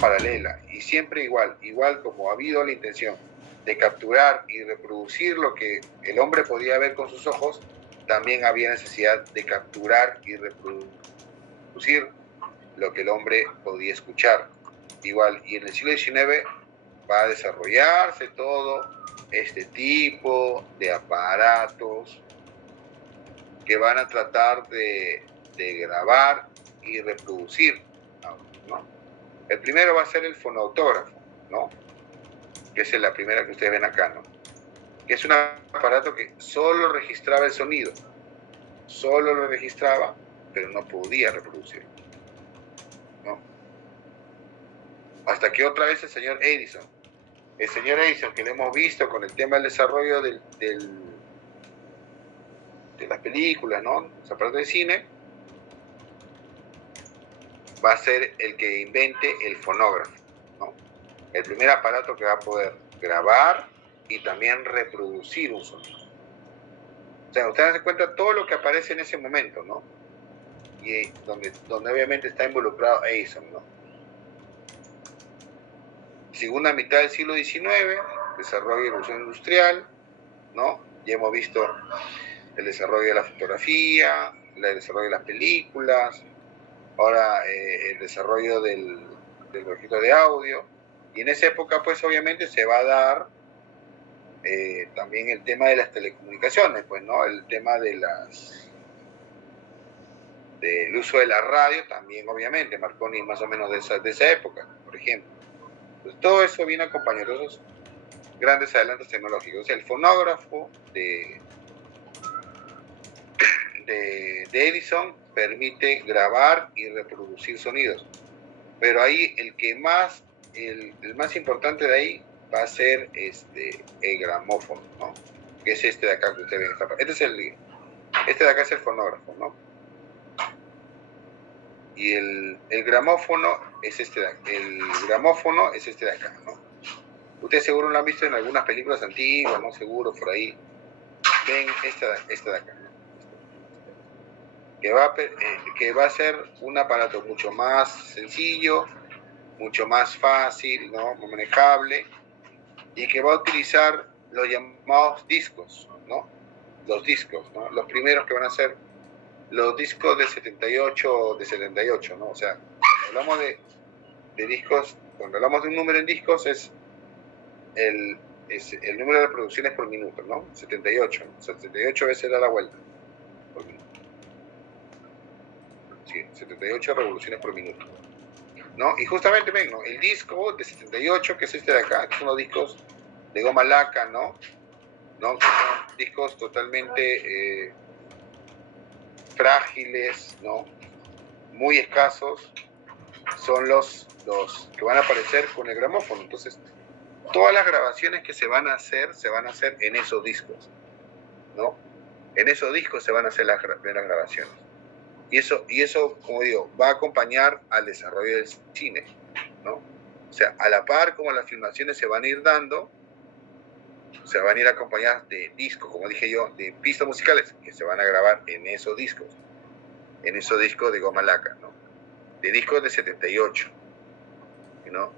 paralela y siempre igual como ha habido la intención de capturar y reproducir lo que el hombre podía ver con sus ojos, también había necesidad de capturar y reproducir lo que el hombre podía escuchar. Igual, y en el siglo XIX va a desarrollarse todo este tipo de aparatos que van a tratar de grabar y reproducir, ¿no? El primero va a ser el fonoautógrafo, ¿no? Que es la primera que ustedes ven acá, ¿no? Que es un aparato que solo registraba el sonido, solo lo registraba, pero no podía reproducirlo, ¿no? Hasta que otra vez el señor Edison, que lo hemos visto con el tema del desarrollo de las películas, ¿no? Los aparatos de cine, va a ser el que invente el fonógrafo, ¿no? El primer aparato que va a poder grabar y también reproducir un sonido. O sea, ustedes se cuenta todo lo que aparece en ese momento, ¿no? Y donde obviamente está involucrado Edison, ¿no? Segunda mitad del siglo XIX, desarrollo y revolución industrial, ¿no? Ya hemos visto el desarrollo de la fotografía, el desarrollo de las películas, ahora el desarrollo del registro de audio, y en esa época pues obviamente se va a dar también el tema de las telecomunicaciones, pues, ¿no? El tema del uso de la radio también obviamente, Marconi más o menos de esa época, por ejemplo. Pues todo eso viene acompañado de esos grandes adelantos tecnológicos. O sea, el fonógrafo de Edison permite grabar y reproducir sonidos, pero ahí el más importante de ahí va a ser el gramófono, ¿no? Que es este de acá que ustedes ven. Este de acá es el fonógrafo, ¿no? Y el gramófono es este de acá, ¿no? Ustedes seguro lo han visto en algunas películas antiguas, ¿no? Seguro por ahí ven esta de acá, ¿no? Que va a ser un aparato mucho más sencillo, mucho más fácil, ¿no? Manejable, y que va a utilizar los llamados discos, ¿no? Los discos, ¿no? Los primeros que van a ser los discos de 78, ¿no? O sea, cuando hablamos de discos, cuando hablamos de un número en discos es el número de reproducciones por minuto, ¿no? 78, o sea, 78 veces da la vuelta por minuto. Sí, 78 revoluciones por minuto, ¿no? Y justamente ven, ¿no? El disco de 78, que es este de acá, que son los discos de goma laca, ¿no? Que son discos totalmente frágiles, ¿no? Muy escasos, son los que van a aparecer con el gramófono. Entonces, todas las grabaciones que se van a hacer en esos discos, ¿no? En esos discos se van a hacer las grabaciones. Y eso, como digo, va a acompañar al desarrollo del cine, ¿no? O sea, a la par como las filmaciones se van a ir dando, se van a ir acompañadas de discos, como dije yo, de pistas musicales que se van a grabar en esos discos de goma laca, ¿no? De discos de 78, ¿no?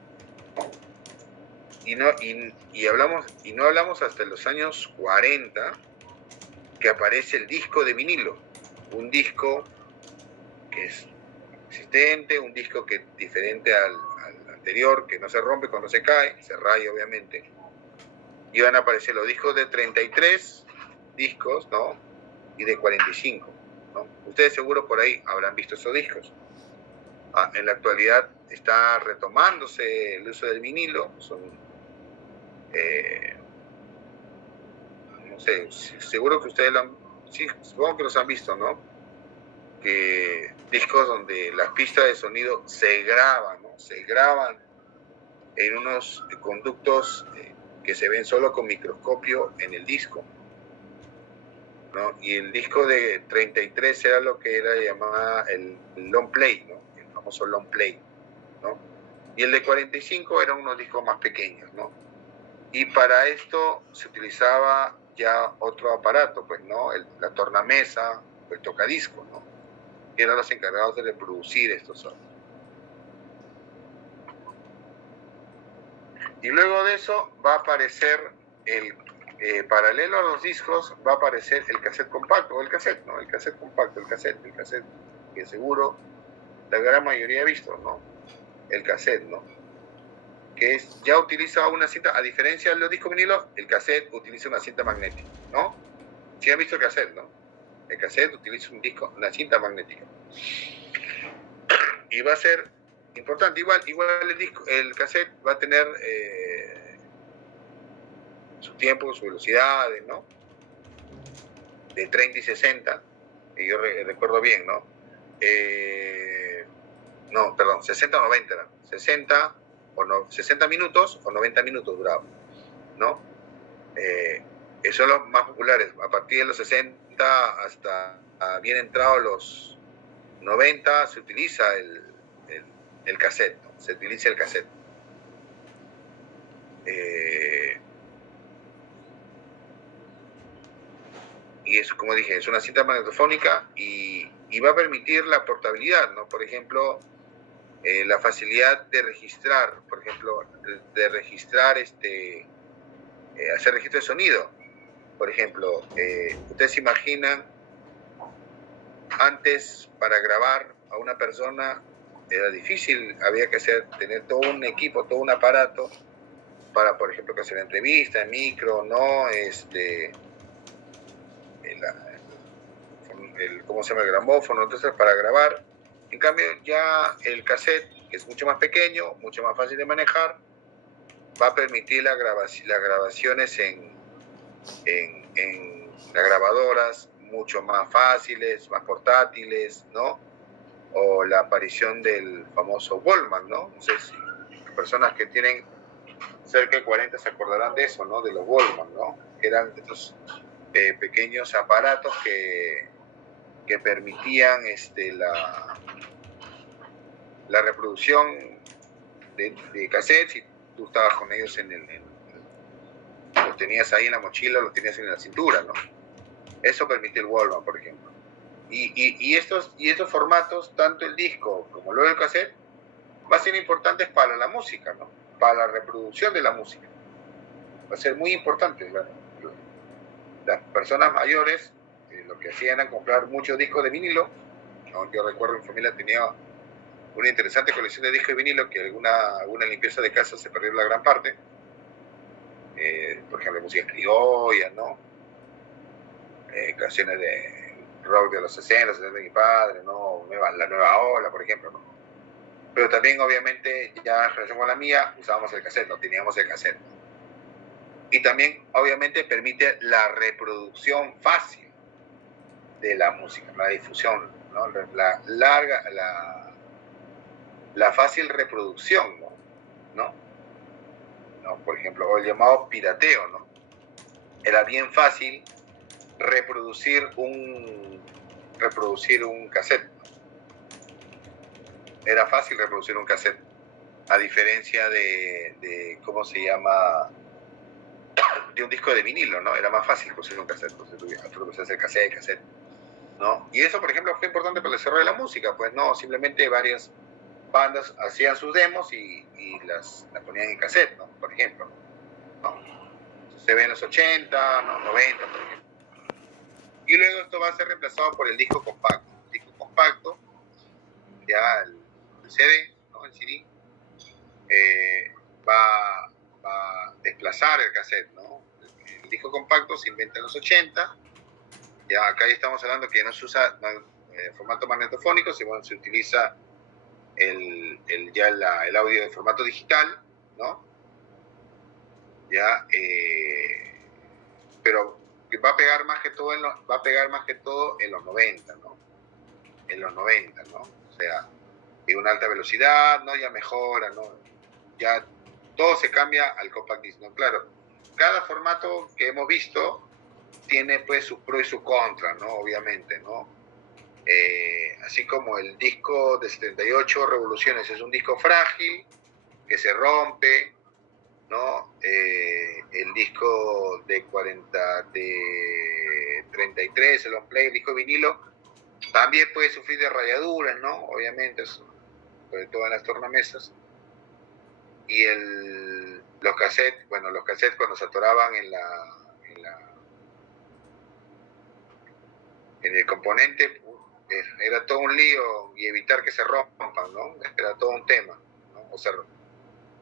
Y no hablamos hasta los años 40 que aparece el disco de vinilo, un disco que es existente, un disco que es diferente al anterior, que no se rompe cuando se cae, se raya obviamente. Y van a aparecer los discos de 33 discos, ¿no? Y de 45, ¿no? Ustedes seguro por ahí habrán visto esos discos. En la actualidad está retomándose el uso del vinilo, son, no sé, seguro que ustedes lo han, sí, supongo que los han visto, ¿no? Que discos donde las pistas de sonido se graban, ¿no? Se graban en unos conductos que se ven solo con microscopio en el disco, ¿no? Y el disco de 33 era lo que era llamada el long play, ¿no? El famoso long play, ¿no? Y el de 45 eran unos discos más pequeños, ¿no? Y para esto se utilizaba ya otro aparato, pues, ¿no? La tornamesa, el tocadiscos, ¿no? Que eran los encargados de reproducir estos sonidos. Y luego de eso va a aparecer paralelo a los discos, va a aparecer el cassette compacto, o el cassette, ¿no? El cassette compacto, el cassette, que seguro la gran mayoría ha visto, ¿no? El cassette, ¿no? Que ya utiliza una cinta, a diferencia de los discos vinilos, el cassette utiliza una cinta magnética, ¿no? ¿Sí han visto el cassette, no? El cassette utiliza una cinta magnética. Y va a ser importante, igual el cassette va a tener su tiempo, sus velocidades, ¿no? De 30 y 60, que yo recuerdo bien, ¿no? No, perdón, 60 o 90 era. 60 minutos o 90 minutos duraba, ¿no? Esos son los más populares. A partir de los 60 hasta bien entrados los 90 se utiliza el cassette, ¿no? Se utiliza el cassette. Y es, como dije, es una cinta magnetofónica y va a permitir la portabilidad, ¿no? Por ejemplo, la facilidad de registrar, por ejemplo, de registrar, hacer registro de sonido. Por ejemplo, ustedes se imaginan, antes para grabar a una persona era difícil, había que tener todo un equipo, todo un aparato para, por ejemplo, que hacer una entrevista, el micro, ¿no? ¿Cómo se llama? El gramófono, entonces para grabar. En cambio, ya el cassette, que es mucho más pequeño, mucho más fácil de manejar, va a permitir las grabaciones en las grabadoras mucho más fáciles, más portátiles, ¿no? O la aparición del famoso Walkman, ¿no? No sé si las personas que tienen cerca de 40 se acordarán de eso, ¿no? De los Walkman, ¿no? Que eran estos pequeños aparatos que permitían la reproducción de cassettes, y tú estabas con ellos los tenías ahí en la mochila, los tenías en la cintura, ¿no? Eso permite el Walkman, por ejemplo. Y estos formatos, tanto el disco como luego el cassette, van a ser importantes para la música, ¿no? Para la reproducción de la música. Va a ser muy importante. Las personas mayores lo que hacían era comprar muchos discos de vinilo, ¿no? Yo recuerdo que mi familia tenía una interesante colección de discos de vinilo, que alguna limpieza de casa se perdió la gran parte. Por ejemplo, música criolla, ¿no? Canciones de rock de los 60, 70 de mi padre, ¿no? La nueva ola, por ejemplo, ¿no? Pero también, obviamente, ya en relación con la mía, usábamos el cassette, no teníamos el cassette. Y también, obviamente, permite la reproducción fácil, de la música, la difusión, ¿no? La fácil reproducción, ¿no? Por ejemplo, o el llamado pirateo, ¿no? Era bien fácil reproducir un cassette. Era fácil reproducir un cassette, a diferencia de ¿cómo se llama? De un disco de vinilo, ¿no? Era más fácil producir un cassette, producir cassette, ¿no? Y eso, por ejemplo, fue importante para el desarrollo de la música, pues no, simplemente varias bandas hacían sus demos y las ponían en cassette, ¿no? Por ejemplo, ¿no? Se ve en los 80, ¿no? 90, por ejemplo. Y luego esto va a ser reemplazado por el disco compacto. El disco compacto, ya el CD, ¿no? El CD, va a desplazar el cassette, ¿no? El disco compacto se inventa en los 80, ya acá ya estamos hablando que no se usa formato magnetofónico, se utiliza el audio de formato digital, ¿no? Ya, pero va a pegar más que todo en los 90, ¿no? En los 90, ¿no? O sea, en una alta velocidad, ¿no? Ya mejora, ¿no? Ya todo se cambia al compact disc, ¿no? Claro, cada formato que hemos visto tiene pues sus pros y sus contras, ¿no? Obviamente, ¿no? Así como el disco de 78 revoluciones es un disco frágil, que se rompe, ¿no? El disco de 33, el on play, el disco de vinilo, también puede sufrir de rayaduras, ¿no? Obviamente, sobre todo en las tornamesas. Y los cassettes cuando se atoraban en el componente, era todo un lío, y evitar que se rompan, ¿no? Era todo un tema, ¿no?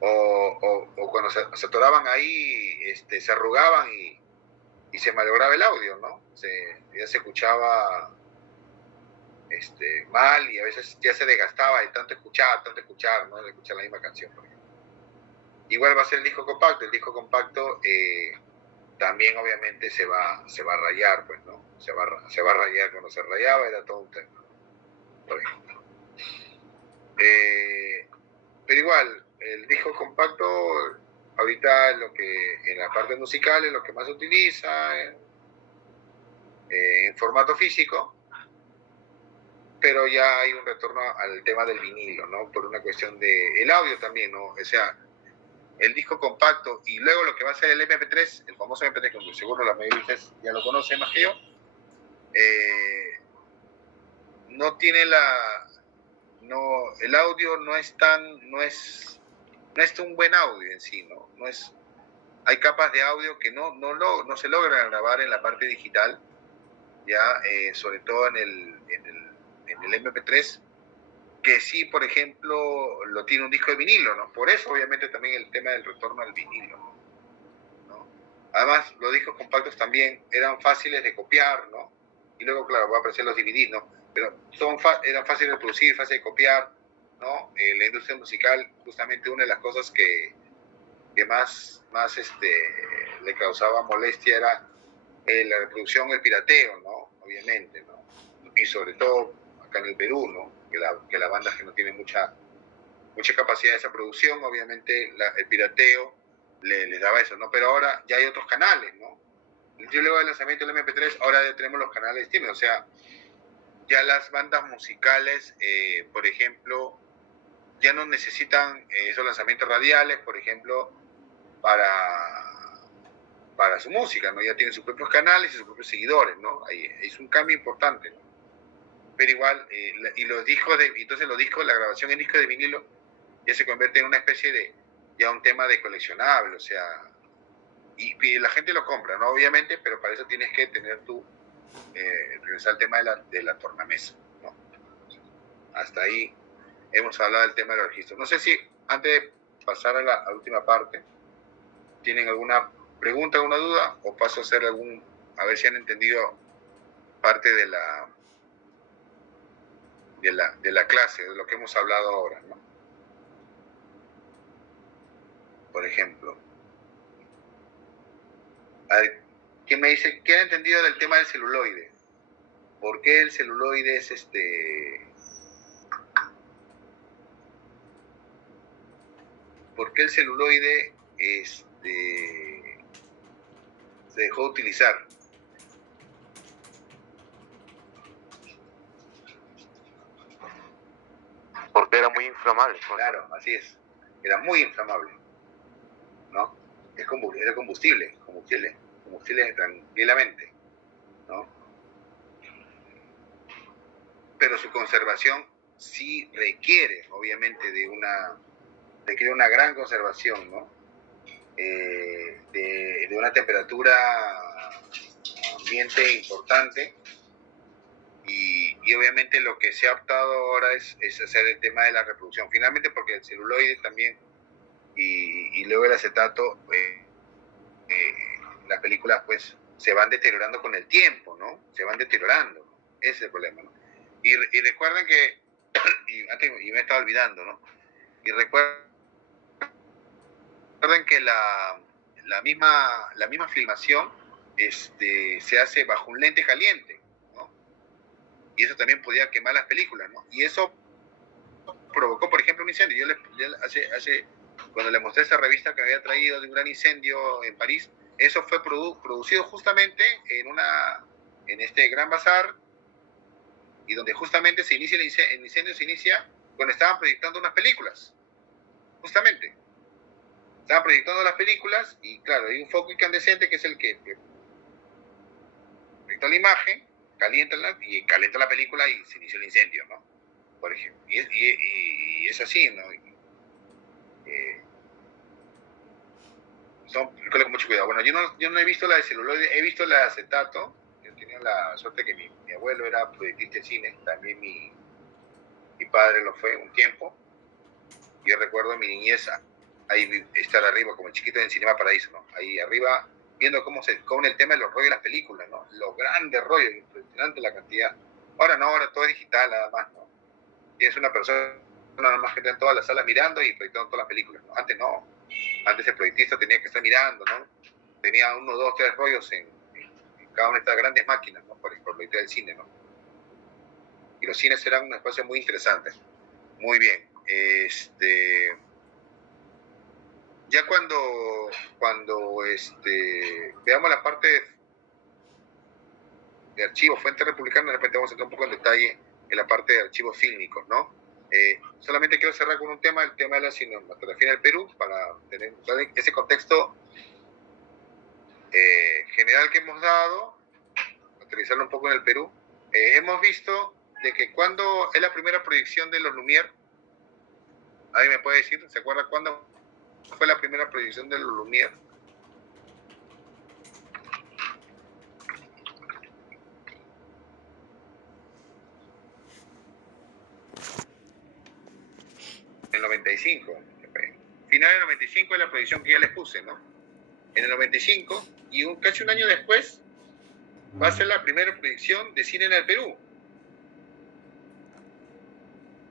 O cuando se atoraban ahí, se arrugaban y se malograba el audio, ¿no? Ya se escuchaba mal, y a veces ya se desgastaba de tanto escuchar, ¿no? De escuchar la misma canción, por ejemplo. Igual va a ser el disco compacto. El disco compacto también obviamente se va a rayar, pues, ¿no? Se va a rayar. Cuando se rayaba era todo un tema, por ejemplo. Pero igual, el disco compacto ahorita en la parte musical es lo que más se utiliza en formato físico, pero ya hay un retorno al tema del vinilo, ¿no? Por una cuestión de el audio también, ¿no? O sea, el disco compacto y luego lo que va a ser el MP3, el famoso MP3, que seguro la mayoría de ustedes ya lo conocen más que yo, no tiene el audio no es un buen audio en sí, ¿no? Hay capas de audio que no se logran grabar en la parte digital, ya, sobre todo en el MP3, que sí, por ejemplo, lo tiene un disco de vinilo, ¿no? Por eso, obviamente, también el tema del retorno al vinilo, ¿no? Además, los discos compactos también eran fáciles de copiar, ¿no? Y luego, claro, va a aparecer los DVDs, ¿no? Pero eran fáciles de producir, fáciles de copiar, ¿no? La industria musical, justamente una de las cosas que más le causaba molestia era la reproducción, el pirateo, ¿no? Obviamente, ¿no? Y sobre todo acá en el Perú, ¿no? Que las bandas que no tienen mucha capacidad de esa producción, obviamente el pirateo les daba eso, ¿no? Pero ahora ya hay otros canales, ¿no? Luego del lanzamiento del MP3, ahora ya tenemos los canales de streaming, o sea, ya las bandas musicales, por ejemplo, ya no necesitan esos lanzamientos radiales, por ejemplo, para su música, ¿no? Ya tienen sus propios canales y sus propios seguidores, ¿no? Ahí es un cambio importante, ¿no? Pero igual, y los discos entonces la grabación en disco de vinilo ya se convierte en una especie de, ya un tema de coleccionable, o sea, y la gente lo compra, ¿no? Obviamente, pero para eso tienes que tener regresar al tema de la tornamesa, ¿no? Hasta ahí hemos hablado del tema de los registros. No sé si, antes de pasar a la última parte, ¿tienen alguna pregunta, alguna duda? O paso a hacer a ver si han entendido parte de la clase, de lo que hemos hablado ahora, ¿no? Por ejemplo, a ver, ¿quién me dice qué han entendido del tema del celuloide? ¿Por qué el celuloide es ¿Por qué el celuloide se dejó de utilizar? Porque era muy inflamable. Claro, así es. Era muy inflamable, ¿no? Era combustible tranquilamente, ¿no? Pero su conservación sí requiere, obviamente, requiere una gran conservación, ¿no? De una temperatura ambiente importante y obviamente lo que se ha optado ahora es hacer el tema de la reproducción. Finalmente porque el celuloide también y luego el acetato, las películas pues se van deteriorando con el tiempo, ¿no? Se van deteriorando, ¿no? Ese es el problema, ¿no? Y recuerden que, y me estaba olvidando, ¿no? Y recuerden que la misma filmación se hace bajo un lente caliente, ¿no? Y eso también podía quemar las películas, ¿no? Y eso provocó, por ejemplo, un incendio. Cuando le mostré esa revista que había traído de un gran incendio en París, eso fue producido justamente en este gran bazar, y donde justamente el incendio se inicia cuando estaban proyectando unas películas, justamente. Estaban proyectando las películas y claro, hay un foco incandescente que es el que proyecta la imagen, calienta la película y se inicia el incendio, ¿no? Por ejemplo. Y es así, ¿no? Con mucho cuidado. Bueno, yo no he visto la de celuloide, he visto la de acetato. Yo tenía la suerte que mi abuelo era proyectista de cine, también mi padre lo fue un tiempo. Yo recuerdo en mi niñez ahí estar arriba, como chiquito en Cinema Paraíso, ¿no? Ahí arriba, viendo cómo el tema de los rollos de las películas, ¿no? Los grandes rollos, impresionante la cantidad. Ahora todo es digital, nada más, ¿no? Tienes una persona nada más que está en todas las salas mirando y proyectando todas las películas, ¿no? Antes no. Antes el proyectista tenía que estar mirando, ¿no? Tenía 1, 2, 3 rollos en cada una de estas grandes máquinas, ¿no? Por proyectar el cine, ¿no? Y los cines eran un espacio muy interesante. Muy bien. Ya cuando veamos la parte de archivos, fuente republicana, de repente vamos a entrar un poco en detalle en la parte de archivos fílmicos, ¿no? Solamente quiero cerrar con un tema, el tema de la cinematografía en el Perú, para tener ese contexto general que hemos dado, aterrizarlo un poco en el Perú. Hemos visto de que cuando es la primera proyección de los Lumière, ¿alguien me puede decir? ¿Se acuerda cuándo fue la primera proyección de los Lumière? En el 95. Final del 95 es la proyección que ya les puse, ¿no? En el 95, y casi un año después, va a ser la primera proyección de cine en el Perú,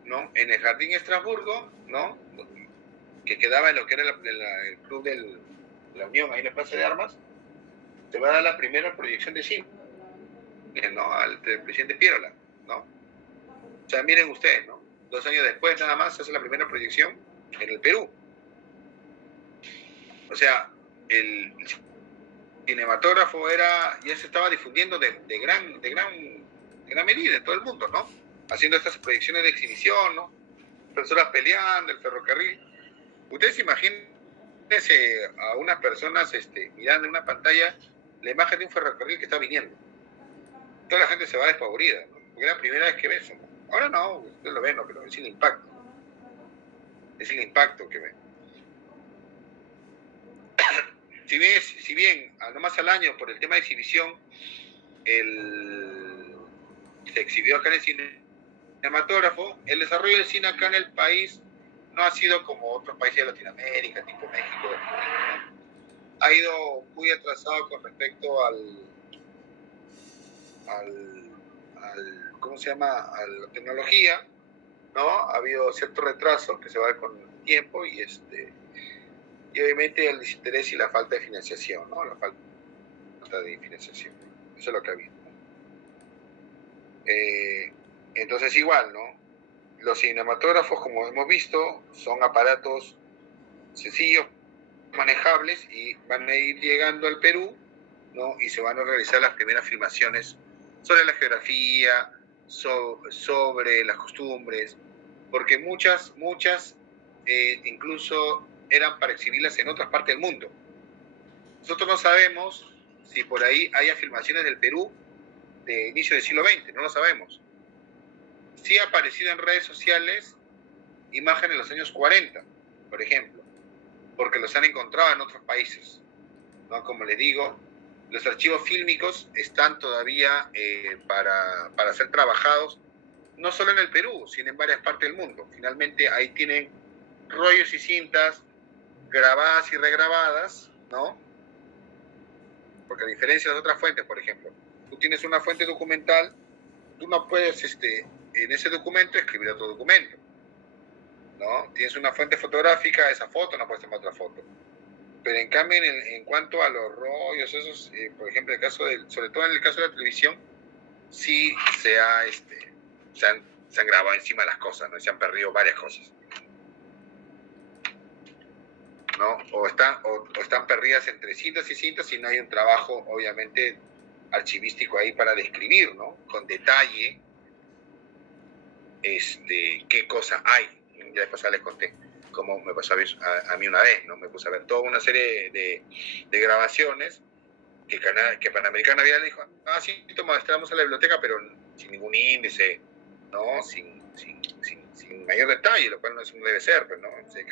¿no? En el Jardín Estrasburgo, ¿no? Que quedaba en lo que era el club de la Unión, ahí en la Plaza de Armas, se va a dar la primera proyección de cine, ¿no? Al presidente Piérola, ¿no? O sea, miren ustedes, ¿no? 2 años después nada más se hace la primera proyección en el Perú. O sea, el cinematógrafo ya se estaba difundiendo de gran medida en todo el mundo, ¿no? Haciendo estas proyecciones de exhibición, ¿no? Personas peleando, el ferrocarril. Ustedes imagínense a unas personas mirando en una pantalla la imagen de un ferrocarril que está viniendo. Toda la gente se va despavorida, ¿no? Porque es la primera vez que ves, ¿no? Ahora no, ustedes lo ven, ¿no? Pero es el impacto. Es el impacto que ven. Si bien nomás al año por el tema de exhibición se exhibió acá en el cinematógrafo, el desarrollo del cine acá en el país no ha sido como otros países de Latinoamérica, tipo México, ha ido muy atrasado con respecto ¿cómo se llama? A la tecnología, ¿no? Ha habido cierto retraso que se va a ver con el tiempo y obviamente el desinterés y la falta de financiación, ¿no? La falta de financiación. Eso es lo que ha habido. Entonces igual, ¿no? Los cinematógrafos, como hemos visto, son aparatos sencillos, manejables, y van a ir llegando al Perú, ¿no? Y se van a realizar las primeras filmaciones sobre la geografía, sobre las costumbres, porque muchas incluso eran para exhibirlas en otras partes del mundo. Nosotros no sabemos si por ahí haya filmaciones del Perú de inicio del siglo XX, no lo sabemos. Sí ha aparecido en redes sociales imágenes de los años 40, por ejemplo, porque los han encontrado en otros países, ¿no? Como les digo, los archivos fílmicos están todavía para ser trabajados, no solo en el Perú, sino en varias partes del mundo. Finalmente ahí tienen rollos y cintas grabadas y regrabadas, ¿no? Porque a diferencia de otras fuentes, por ejemplo, tú tienes una fuente documental, tú no puedes en ese documento escribir otro documento, ¿no? Tienes una fuente fotográfica, esa foto no puedes tomar otra foto. Pero en cambio, en cuanto a los rollos, esos, por ejemplo, sobre todo en el caso de la televisión, sí se han grabado encima las cosas, ¿no? Se han perdido varias cosas, ¿no? O están perdidas entre cintas y cintas, y no hay un trabajo, obviamente, archivístico ahí para describir, ¿no? Con detalle, qué cosa hay. Ya después les conté cómo me pasó a mí una vez, ¿no? Me puse a ver toda una serie de grabaciones que Panamericana había dicho, sí, toma, entramos a la biblioteca, pero sin ningún índice, ¿no? Sin mayor detalle, lo cual no debe ser, pero, ¿no? O sea, hay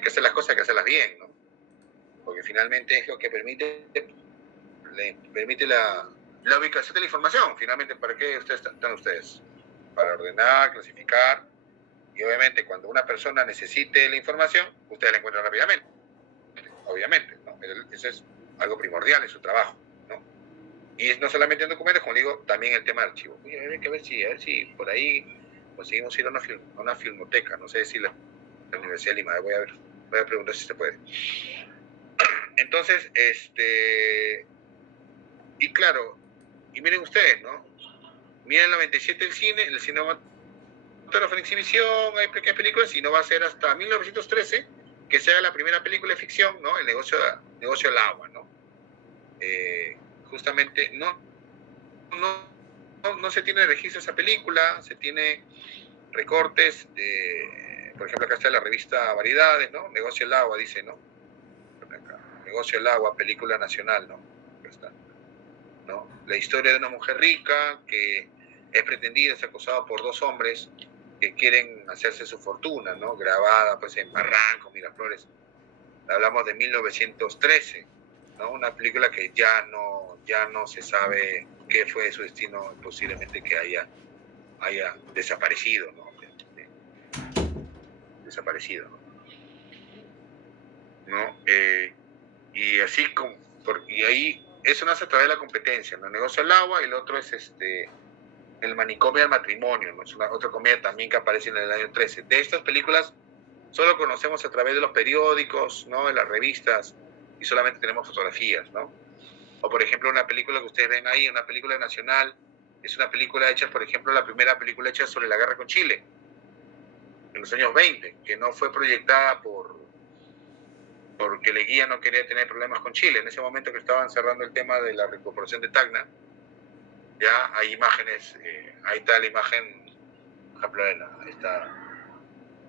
que hacer las cosas, hay que hacerlas bien, ¿no? Porque finalmente es lo que permite la ubicación de la información. Finalmente, ¿para qué están ustedes? Para ordenar, clasificar, y obviamente cuando una persona necesite la información, ustedes la encuentran rápidamente, obviamente, ¿no? Eso es algo primordial en su trabajo, ¿no? Y no solamente en documentos, como digo, también el tema de archivos. Hay que ver si por ahí conseguimos ir a una filmoteca, no sé si la Universidad de Lima, voy a preguntar si se puede. Entonces, y claro, y miren ustedes, ¿no? Miren el 97 el cinematógrafo en exhibición, hay pequeñas películas, y no va a ser hasta 1913 que se haga la primera película de ficción, ¿no? El negocio del agua, ¿no? Justamente no se tiene registro de esa película, se tiene recortes por ejemplo, acá está la revista Variedades, ¿no? Negocio del agua, dice, ¿no? Acá, Negocio del agua, película nacional, ¿no? Acá está, ¿no? La historia de una mujer rica que es pretendida, es acosada por dos hombres que quieren hacerse su fortuna, ¿no? Grabada, pues, en Barranco, Miraflores. Hablamos de 1913, ¿no? Una película que ya no se sabe qué fue su destino, posiblemente que haya desaparecido, ¿no? Desaparecido, ¿no? Y así y ahí eso nace a través de la competencia, ¿no? El negocio del agua, y el otro es el manicomio del matrimonio, ¿no? Es otra comedia también que aparece en el año 13. De estas películas solo conocemos a través de los periódicos, ¿no? De las revistas, y solamente tenemos fotografías, ¿no? O por ejemplo, una película que ustedes ven ahí, una película nacional, es una película hecha, por ejemplo, la primera película hecha sobre la guerra con Chile, en los años 20, que no fue proyectada porque Leguía no quería tener problemas con Chile. En ese momento que estaban cerrando el tema de la recuperación de Tacna, ya hay imágenes, ahí está la imagen, por ejemplo, ahí está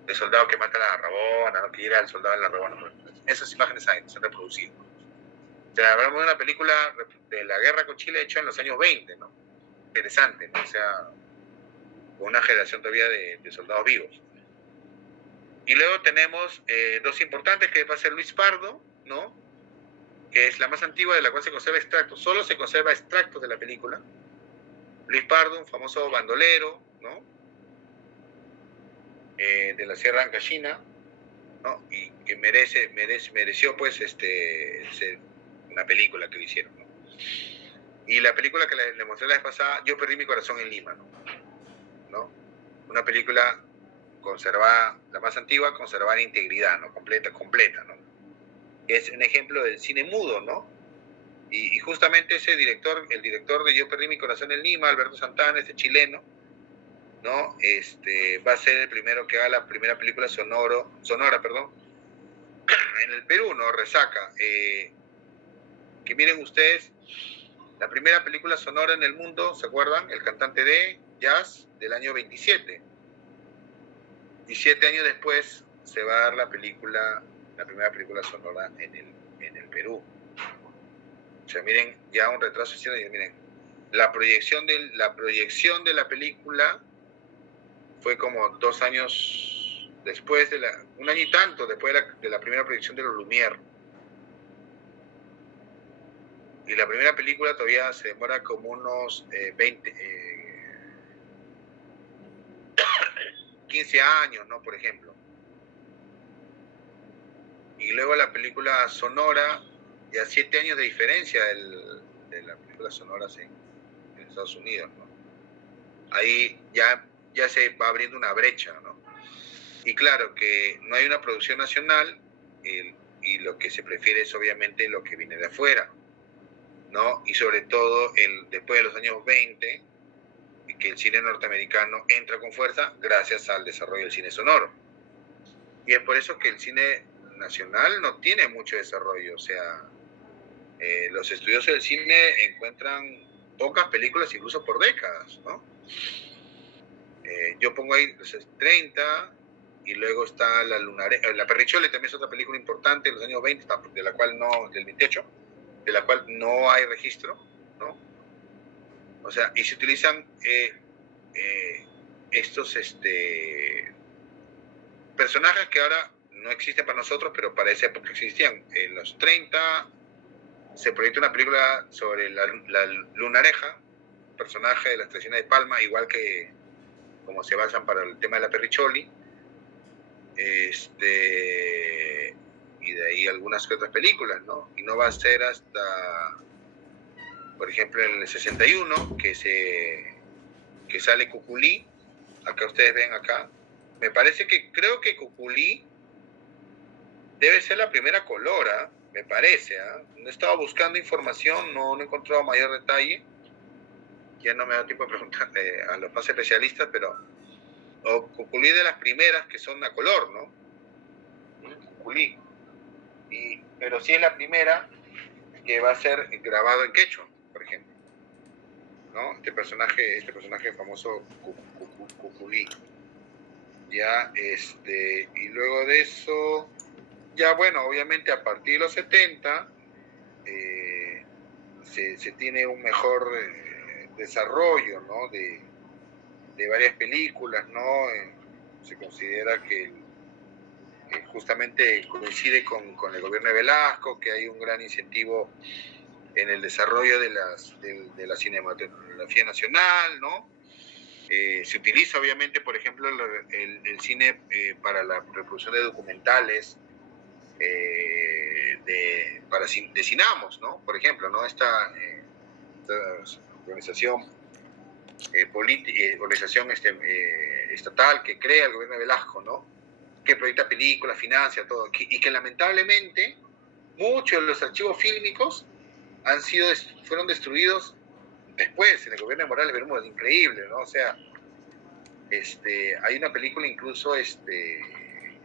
el soldado que mata a la Rabona, ¿no? Que era el soldado en la Rabona. Esas imágenes se han reproducido. O sea, hablamos de una película de la guerra con Chile hecha en los años 20, ¿no? Interesante, ¿no? O sea, con una generación todavía de soldados vivos. Y luego tenemos dos importantes, que va a ser Luis Pardo, ¿no? Que es la más antigua, de la cual se conserva extractos. Solo se conserva extractos de la película. Luis Pardo, un famoso bandolero, ¿no? De la Sierra Ancashina, ¿no? Y que mereció, pues, ser una película que le hicieron, ¿no? Y la película que le mostré la vez pasada, Yo perdí mi corazón en Lima, ¿no? Una película conservada, la más antigua, conservada en integridad, ¿no? Completa, ¿no? Es un ejemplo del cine mudo, ¿no? Y justamente ese director, el director de Yo perdí mi corazón en Lima, Alberto Santana, este chileno, ¿no? Va a ser el primero que haga la primera película sonora, en el Perú, ¿no? Resaca. Que miren ustedes, la primera película sonora en el mundo, ¿se acuerdan? El cantante de jazz del año 27. Y 7 años después se va a dar la primera película sonora en el Perú. O sea, miren, ya un retraso, miren, la proyección de la película fue como 2 años después un año y tanto después de la primera proyección de los Lumière. Y la primera película todavía se demora como unos 15 años, ¿no? Por ejemplo. Y luego la película sonora, ya 7 años de diferencia de la película sonora en Estados Unidos, ¿no? Ahí ya se va abriendo una brecha, ¿no? Y claro que no hay una producción nacional y lo que se prefiere es obviamente lo que viene de afuera, ¿no? Y sobre todo después de los años 20, que el cine norteamericano entra con fuerza gracias al desarrollo del cine sonoro. Y es por eso que el cine nacional no tiene mucho desarrollo, o sea, los estudiosos del cine encuentran pocas películas incluso por décadas, ¿no? Yo pongo ahí los 30 y luego está La Perrichole, también es otra película importante de los años 20, de la cual del 28, de la cual no hay registro, ¿no? O sea, y se utilizan estos personajes que ahora no existen para nosotros, pero para esa época existían. En los 30 se proyectó una película sobre la Lunareja, personaje de la estación de Palma, igual que como se basan para el tema de La Perricholi. Y de ahí algunas que otras películas, ¿no? Y no va a ser hasta, por ejemplo, en el 61 que sale Cuculí. Acá ustedes ven acá. Me parece creo que Cuculí debe ser la primera colora, me parece, ¿eh? No he estado buscando información, no he encontrado mayor detalle. Ya no me da tiempo de preguntarle a los más especialistas, pero Cuculí de las primeras que son a color, ¿no? Cuculí. Pero sí es la primera que va a ser grabado en quechua, por ejemplo, ¿no? Este personaje famoso Cuculí. Ya, y luego de eso, ya bueno, obviamente a partir de los 70 se tiene un mejor desarrollo, ¿no? de varias películas, ¿no? Se considera que justamente coincide con el gobierno de Velasco, que hay un gran incentivo en el desarrollo de la cinematografía nacional, ¿no? Se utiliza obviamente, por ejemplo, el cine para la reproducción de documentales de Cinamos, ¿no? Por ejemplo, ¿no? Esta organización organización estatal que crea el gobierno de Velasco, ¿no? Que proyecta películas, financia, todo, y que lamentablemente muchos de los archivos fílmicos fueron destruidos después, en el gobierno de Morales Bermúdez. Increíble, ¿no? O sea, hay una película incluso,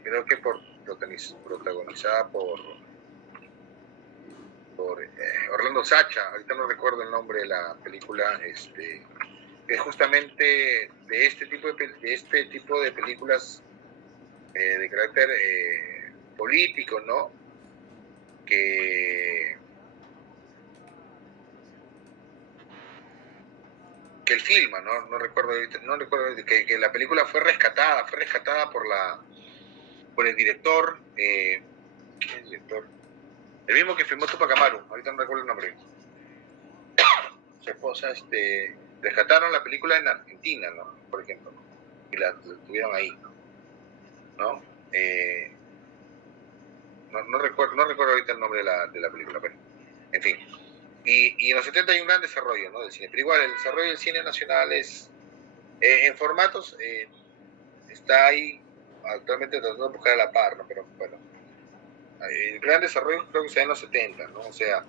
creo que protagonizada por Orlando Sacha, ahorita no recuerdo el nombre de la película, es justamente de este tipo de películas de carácter político, ¿no? Que él filma, no recuerdo que la película fue rescatada por el director, ¿quién es el director? El mismo que filmó Tupac Amaru, ahorita no recuerdo el nombre. Su esposa, rescataron la película en Argentina, ¿no? Por ejemplo, y la tuvieron ahí, ¿no? No recuerdo ahorita el nombre de la película, pero en fin. Y en los 70 hay un gran desarrollo, ¿no? Del cine, pero igual el desarrollo del cine nacional es en formatos está ahí actualmente tratando de buscar a la par, ¿no? Pero bueno, el gran desarrollo creo que se da en los 70, ¿no? O sea,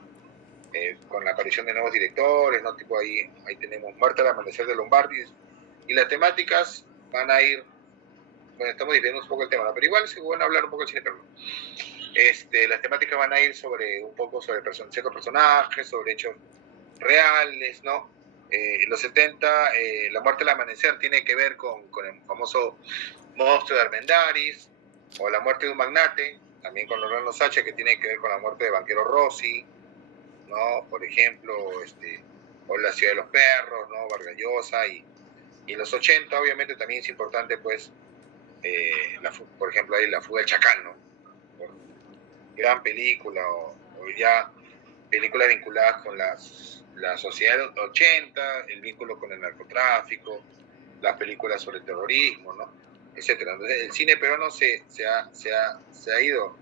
con la aparición de nuevos directores, ¿no? Tipo ahí tenemos Muerte al amanecer de Lombardi, y las temáticas van a ir, bueno, estamos dividiendo un poco el tema, ¿no? Pero igual se van a hablar un poco del cine peruano. Las temáticas van a ir un poco sobre ciertos personajes, sobre hechos reales, ¿no? En los 70, La muerte al amanecer tiene que ver con el famoso monstruo de Armendáriz, o La muerte de un magnate, también con Orlando Sacha, que tiene que ver con la muerte de Banquero Rossi, ¿no? Por ejemplo, o La ciudad de los perros, ¿no? Vargas Llosa, y en los 80 obviamente también es importante, pues, por ejemplo, ahí La fuga del Chacal, ¿no? Gran película, o ya películas vinculadas con la sociedad de los 80, el vínculo con el narcotráfico, las películas sobre el terrorismo, ¿no? Etcétera. Entonces, el cine peruano se ha ido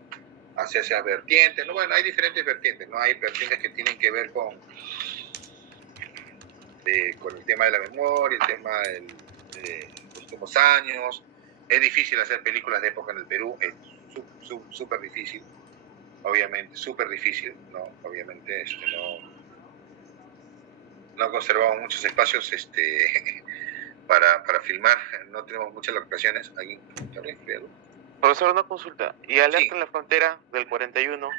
hacia esas vertientes, ¿no? Bueno, hay diferentes vertientes, ¿no? Hay vertientes que tienen que ver con el tema de la memoria, el tema de los últimos años. Es difícil hacer películas de época en el Perú, es súper difícil, obviamente, súper difícil, ¿no? Obviamente no conservamos muchos espacios para filmar, no tenemos muchas locaciones aquí. Profesor, una consulta. ¿Y Alerta Sí. en la frontera del 41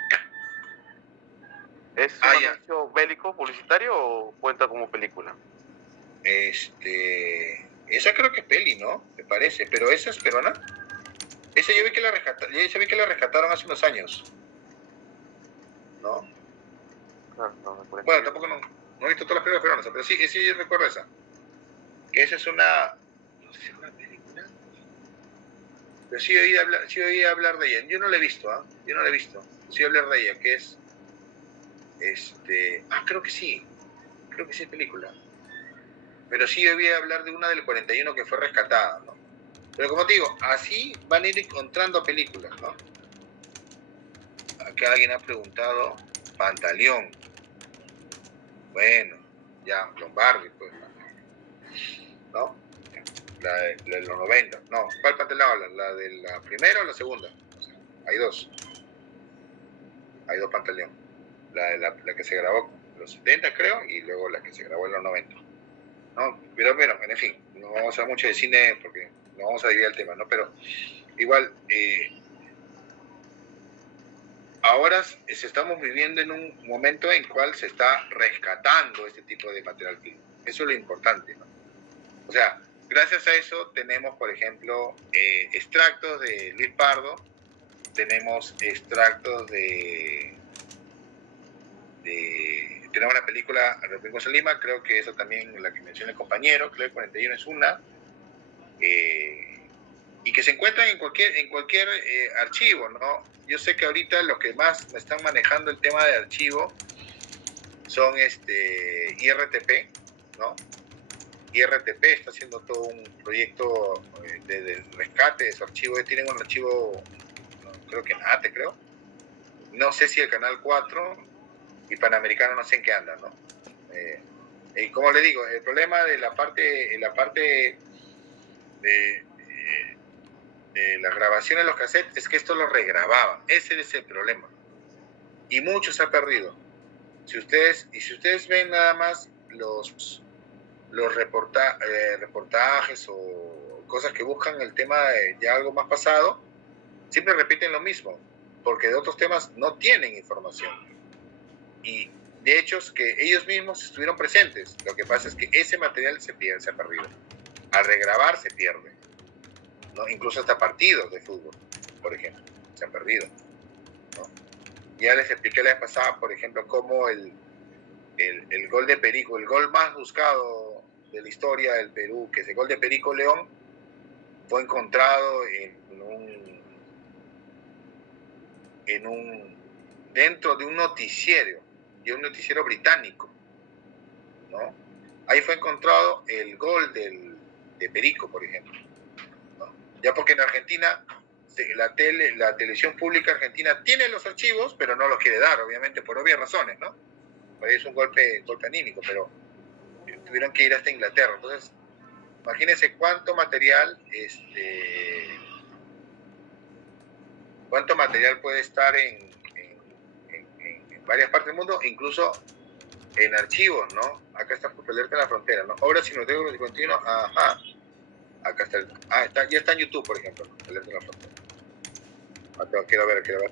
es un anuncio bélico publicitario o cuenta como película? Esa creo que es peli, ¿no? Me parece, pero esa es peruana. Esa yo vi que la rescataron hace unos años, ¿no? No, Bueno, tampoco no he visto todas las películas peruanas, pero sí yo recuerdo esa. Que esa es una, no sé, una película. Pero sí oí hablar de ella. Yo no la he visto, ¿ah? Yo no la he visto. Sí hablar de ella, que es, creo que sí es película. Pero sí oí hablar de una del 41 que fue rescatada, ¿no? Pero como te digo, así van a ir encontrando películas, ¿no? Acá alguien ha preguntado, Pantaleón. Bueno, ya, Lombardi, pues, ¿no? La de los 90. No, ¿cuál Pantaleón? ¿La de la primera o la segunda? O sea, hay dos. Hay dos Pantaleón. La que se grabó en los 70, creo, y luego la que se grabó en los 90. ¿No? Pero bueno, en fin, no vamos a hablar mucho de cine porque no vamos a dividir el tema, ¿no? Pero igual, ahora estamos viviendo en un momento en el cual se está rescatando este tipo de material film. Eso es lo importante, ¿no? O sea, gracias a eso tenemos, por ejemplo, extractos de Luis Pardo, tenemos extractos tenemos la película República en Lima, creo que esa también, la que menciona el compañero, creo que 41 es una, y que se encuentran en cualquier archivo, ¿no? Yo sé que ahorita los que más están manejando el tema de archivo son IRTP, ¿no? IRTP está haciendo todo un proyecto de rescate de su archivo. Tienen un archivo, creo que en ATE, creo. No sé si el Canal 4 y Panamericano no sé en qué andan, ¿no? Y como le digo, el problema de la parte de las grabaciones de los cassettes es que esto lo regrababan. Ese es el problema. Y mucho se ha perdido. Si ustedes ven nada más los reportajes o cosas que buscan el tema de ya algo más pasado, siempre repiten lo mismo, porque de otros temas no tienen información. Y de hechos que ellos mismos estuvieron presentes. Lo que pasa es que ese material se ha perdido. Al regrabar se pierde, ¿no? Incluso hasta partidos de fútbol, por ejemplo, se han perdido, ¿no? Ya les expliqué la vez pasada, por ejemplo, cómo el gol de Perico, el gol más buscado de la historia del Perú, que es el gol de Perico León, fue encontrado dentro de un noticiero británico, ¿no? Ahí fue encontrado el gol de Perico, por ejemplo, ¿no? Ya porque en Argentina la televisión pública argentina tiene los archivos, pero no los quiere dar, obviamente, por obvias razones, ¿no? Es un golpe anímico, pero tuvieron que ir hasta Inglaterra. Entonces, imagínense cuánto material puede estar en varias partes del mundo, incluso en archivos, ¿no? Acá está Justo Alerta en la Frontera, ¿no? Obras cinematográficas continuas, ajá. Acá está, ya está en YouTube, por ejemplo, ¿no? Alerta en la Frontera. Quiero ver.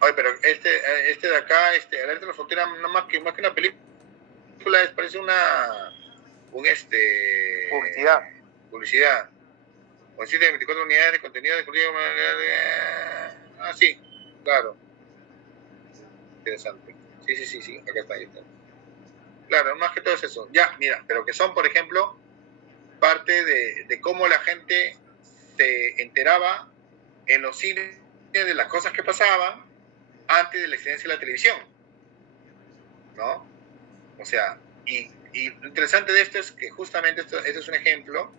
Oye, pero este de acá, Alerta en la Frontera, no más que una película, parece publicidad. Consiste en 24 unidades de contenido de cultivo. Ah, sí, claro. Interesante. Sí, acá está, ahí está. Claro, más que todo es eso. Ya, mira, pero que son, por ejemplo, parte de cómo la gente se enteraba en los cines de las cosas que pasaban antes de la existencia de la televisión, ¿no? O sea, y lo interesante de esto es que justamente esto es un ejemplo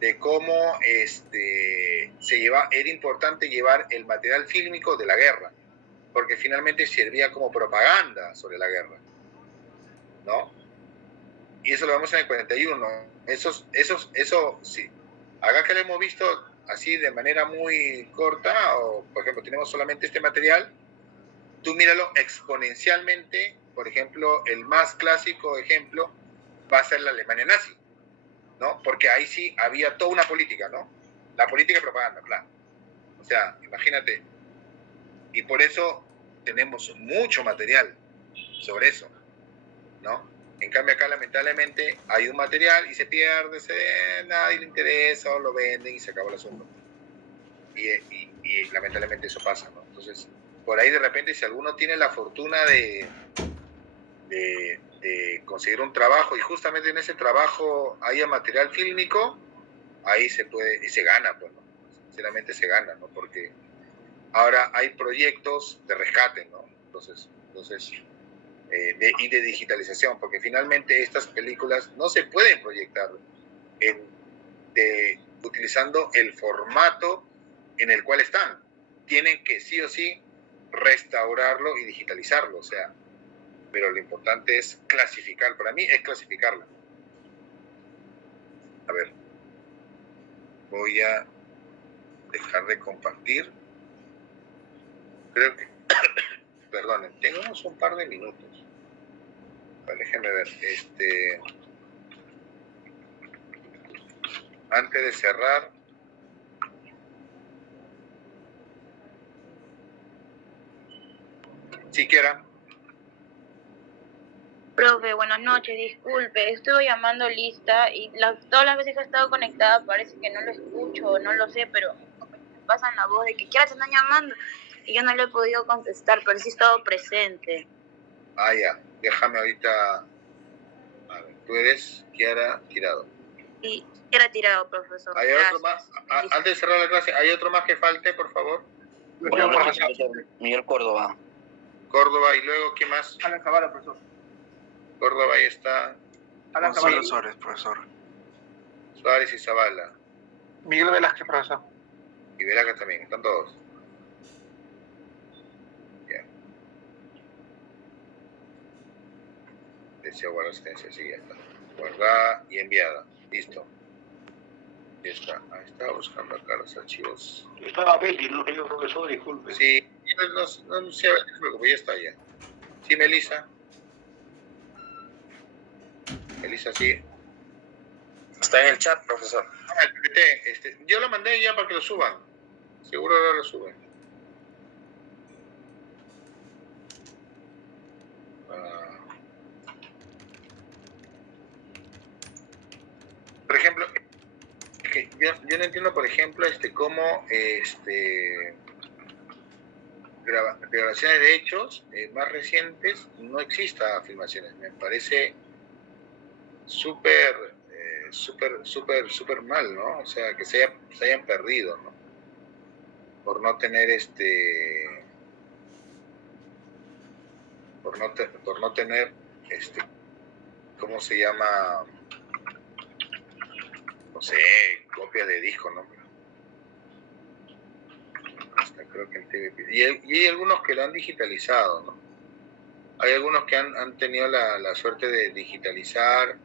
de cómo era importante llevar el material fílmico de la guerra, porque finalmente servía como propaganda sobre la guerra, ¿no? Y eso lo vemos en el 41. Eso sí. Acá que lo hemos visto así de manera muy corta, o por ejemplo tenemos solamente este material, tú míralo exponencialmente. Por ejemplo, el más clásico ejemplo va a ser la Alemania nazi, ¿no? Porque ahí sí había toda una política, ¿no? La política de propaganda, claro. O sea, imagínate. Y por eso tenemos mucho material sobre eso, ¿no? En cambio acá lamentablemente hay un material y se pierde, nadie le interesa o lo venden y se acabó el asunto. Y lamentablemente eso pasa, ¿no? Entonces, por ahí de repente si alguno tiene la fortuna de conseguir un trabajo y justamente en ese trabajo haya material fílmico, ahí se puede, y se gana, pues, ¿no? Sinceramente se gana, ¿no? Porque ahora hay proyectos de rescate, ¿no? Entonces y de digitalización, porque finalmente estas películas no se pueden proyectar utilizando el formato en el cual están. Tienen que sí o sí restaurarlo y digitalizarlo, o sea, pero lo importante es clasificar, para mí es clasificarla. A ver, voy a dejar de compartir. Creo que, perdonen, tenemos un par de minutos. Déjenme ver, antes de cerrar, siquiera. Profe, buenas noches, disculpe, estuve llamando lista y todas las veces que he estado conectada parece que no lo escucho o no lo sé, pero me pasan la voz de que Kiara te están llamando y yo no le he podido contestar, pero sí he estado presente. Ah, ya, déjame ahorita. A ver, tú eres Kiara Tirado. Sí, Kiara Tirado, profesor. ¿Hay otro más? Antes de cerrar la clase, ¿hay otro más que falte, por favor? Bueno, profesor Miguel Córdoba. Córdoba, y luego, ¿quién más? Alan Zavala, profesor. Córdoba, ahí está. Alan Zavala. Suárez, profesor. Suárez y Zavala. Miguel Velázquez, profesor. Y Velázquez también, están todos. Ya. Deseo guardar asistencia, sí, ya está. Guardada y enviada. Listo. Ya está. Ahí estaba buscando acá los archivos. Estaba Peli, no querido profesor, disculpe. Sí, no se preocupe, ya está ya. Sí, Melissa. Melissa, sí. Está en el chat, profesor. Ah, el PPT, yo lo mandé ya para que lo suban. Seguro ahora lo suben. Por ejemplo, que yo no entiendo, por ejemplo, cómo grabaciones de hechos más recientes no exista filmaciones. Me parece súper mal, ¿no? O sea, que se hayan perdido, ¿no? Por no tener por no tener ¿cómo se llama? No sé, copia de disco, ¿no? Hasta creo que el TVP. Y hay algunos que lo han digitalizado, ¿no? Hay algunos que han tenido la suerte de digitalizar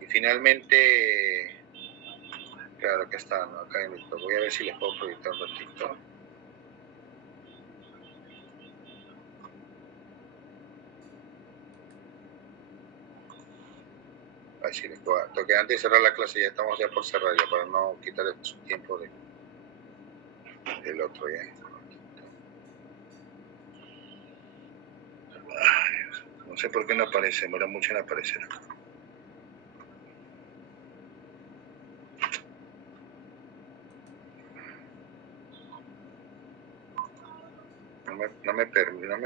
y finalmente Claro, acá está, ¿no? Acá en TikTok. Voy a ver si les puedo proyectarlo en TikTok. A ver si les puedo. Toque antes de cerrar la clase, ya estamos ya por cerrar, ya para no quitarle su tiempo del otro, ya. Ay, no sé por qué no aparece, demora mucho en aparecer acá. No me permite. No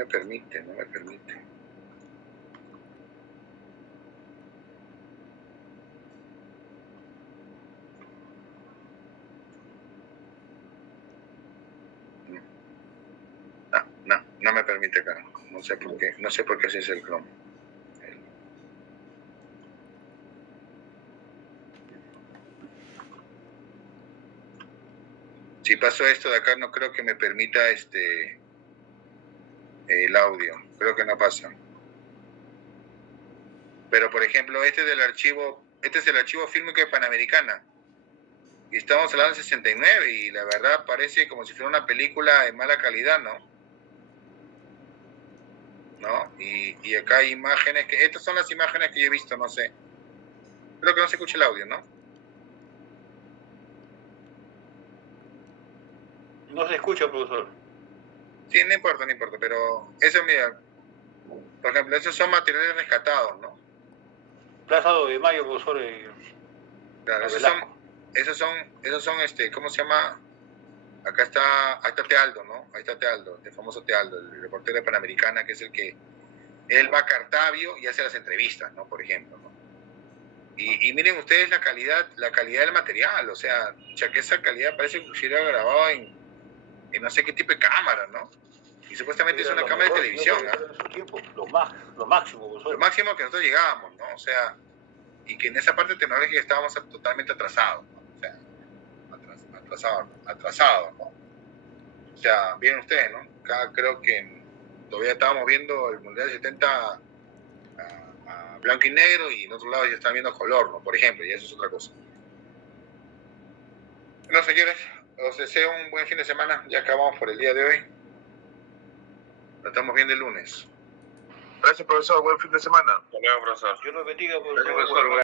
me permite acá. No sé por qué ese es el Chrome. Si paso esto de acá, no creo que me permita el audio. Creo que no pasa. Pero por ejemplo, este es el archivo fílmico de Panamericana. Y estamos hablando de 69 y la verdad parece como si fuera una película de mala calidad, ¿no? Y acá hay imágenes estas son las imágenes que yo he visto, no sé. Creo que no se escucha el audio, ¿no? No se escucha, profesor. Sí, no importa, pero eso, mira, por ejemplo, esos son materiales rescatados, ¿no? Plaza 2 de Mayo, profesor. Claro, esos son, ¿cómo se llama? Ahí está Tealdo, ¿no? Ahí está Tealdo, el famoso Tealdo, el reportero de Panamericana, que es él va a Cartavio y hace las entrevistas, ¿no? Por ejemplo, ¿no? Y miren ustedes la calidad del material, o sea, que esa calidad parece que inclusive grabado en no sé qué tipo de cámara, ¿no? Y supuestamente es una cámara de televisión, ¿no? Lo máximo, profesor. Lo máximo que nosotros llegábamos, ¿no? O sea, y que en esa parte tecnológica estábamos totalmente atrasados, ¿no? O sea, atrasados, ¿no? O sea, miren ustedes, ¿no? Acá creo que todavía estábamos viendo el Mundial 70 a blanco y negro y en otro lado ya están viendo color, ¿no? Por ejemplo, y eso es otra cosa. Bueno, señores, os deseo un buen fin de semana. Ya acabamos por el día de hoy. Nos estamos viendo el lunes. Gracias, profesor. Buen fin de semana. Hasta luego, profesor. Dios los bendiga, Gracias, profesor.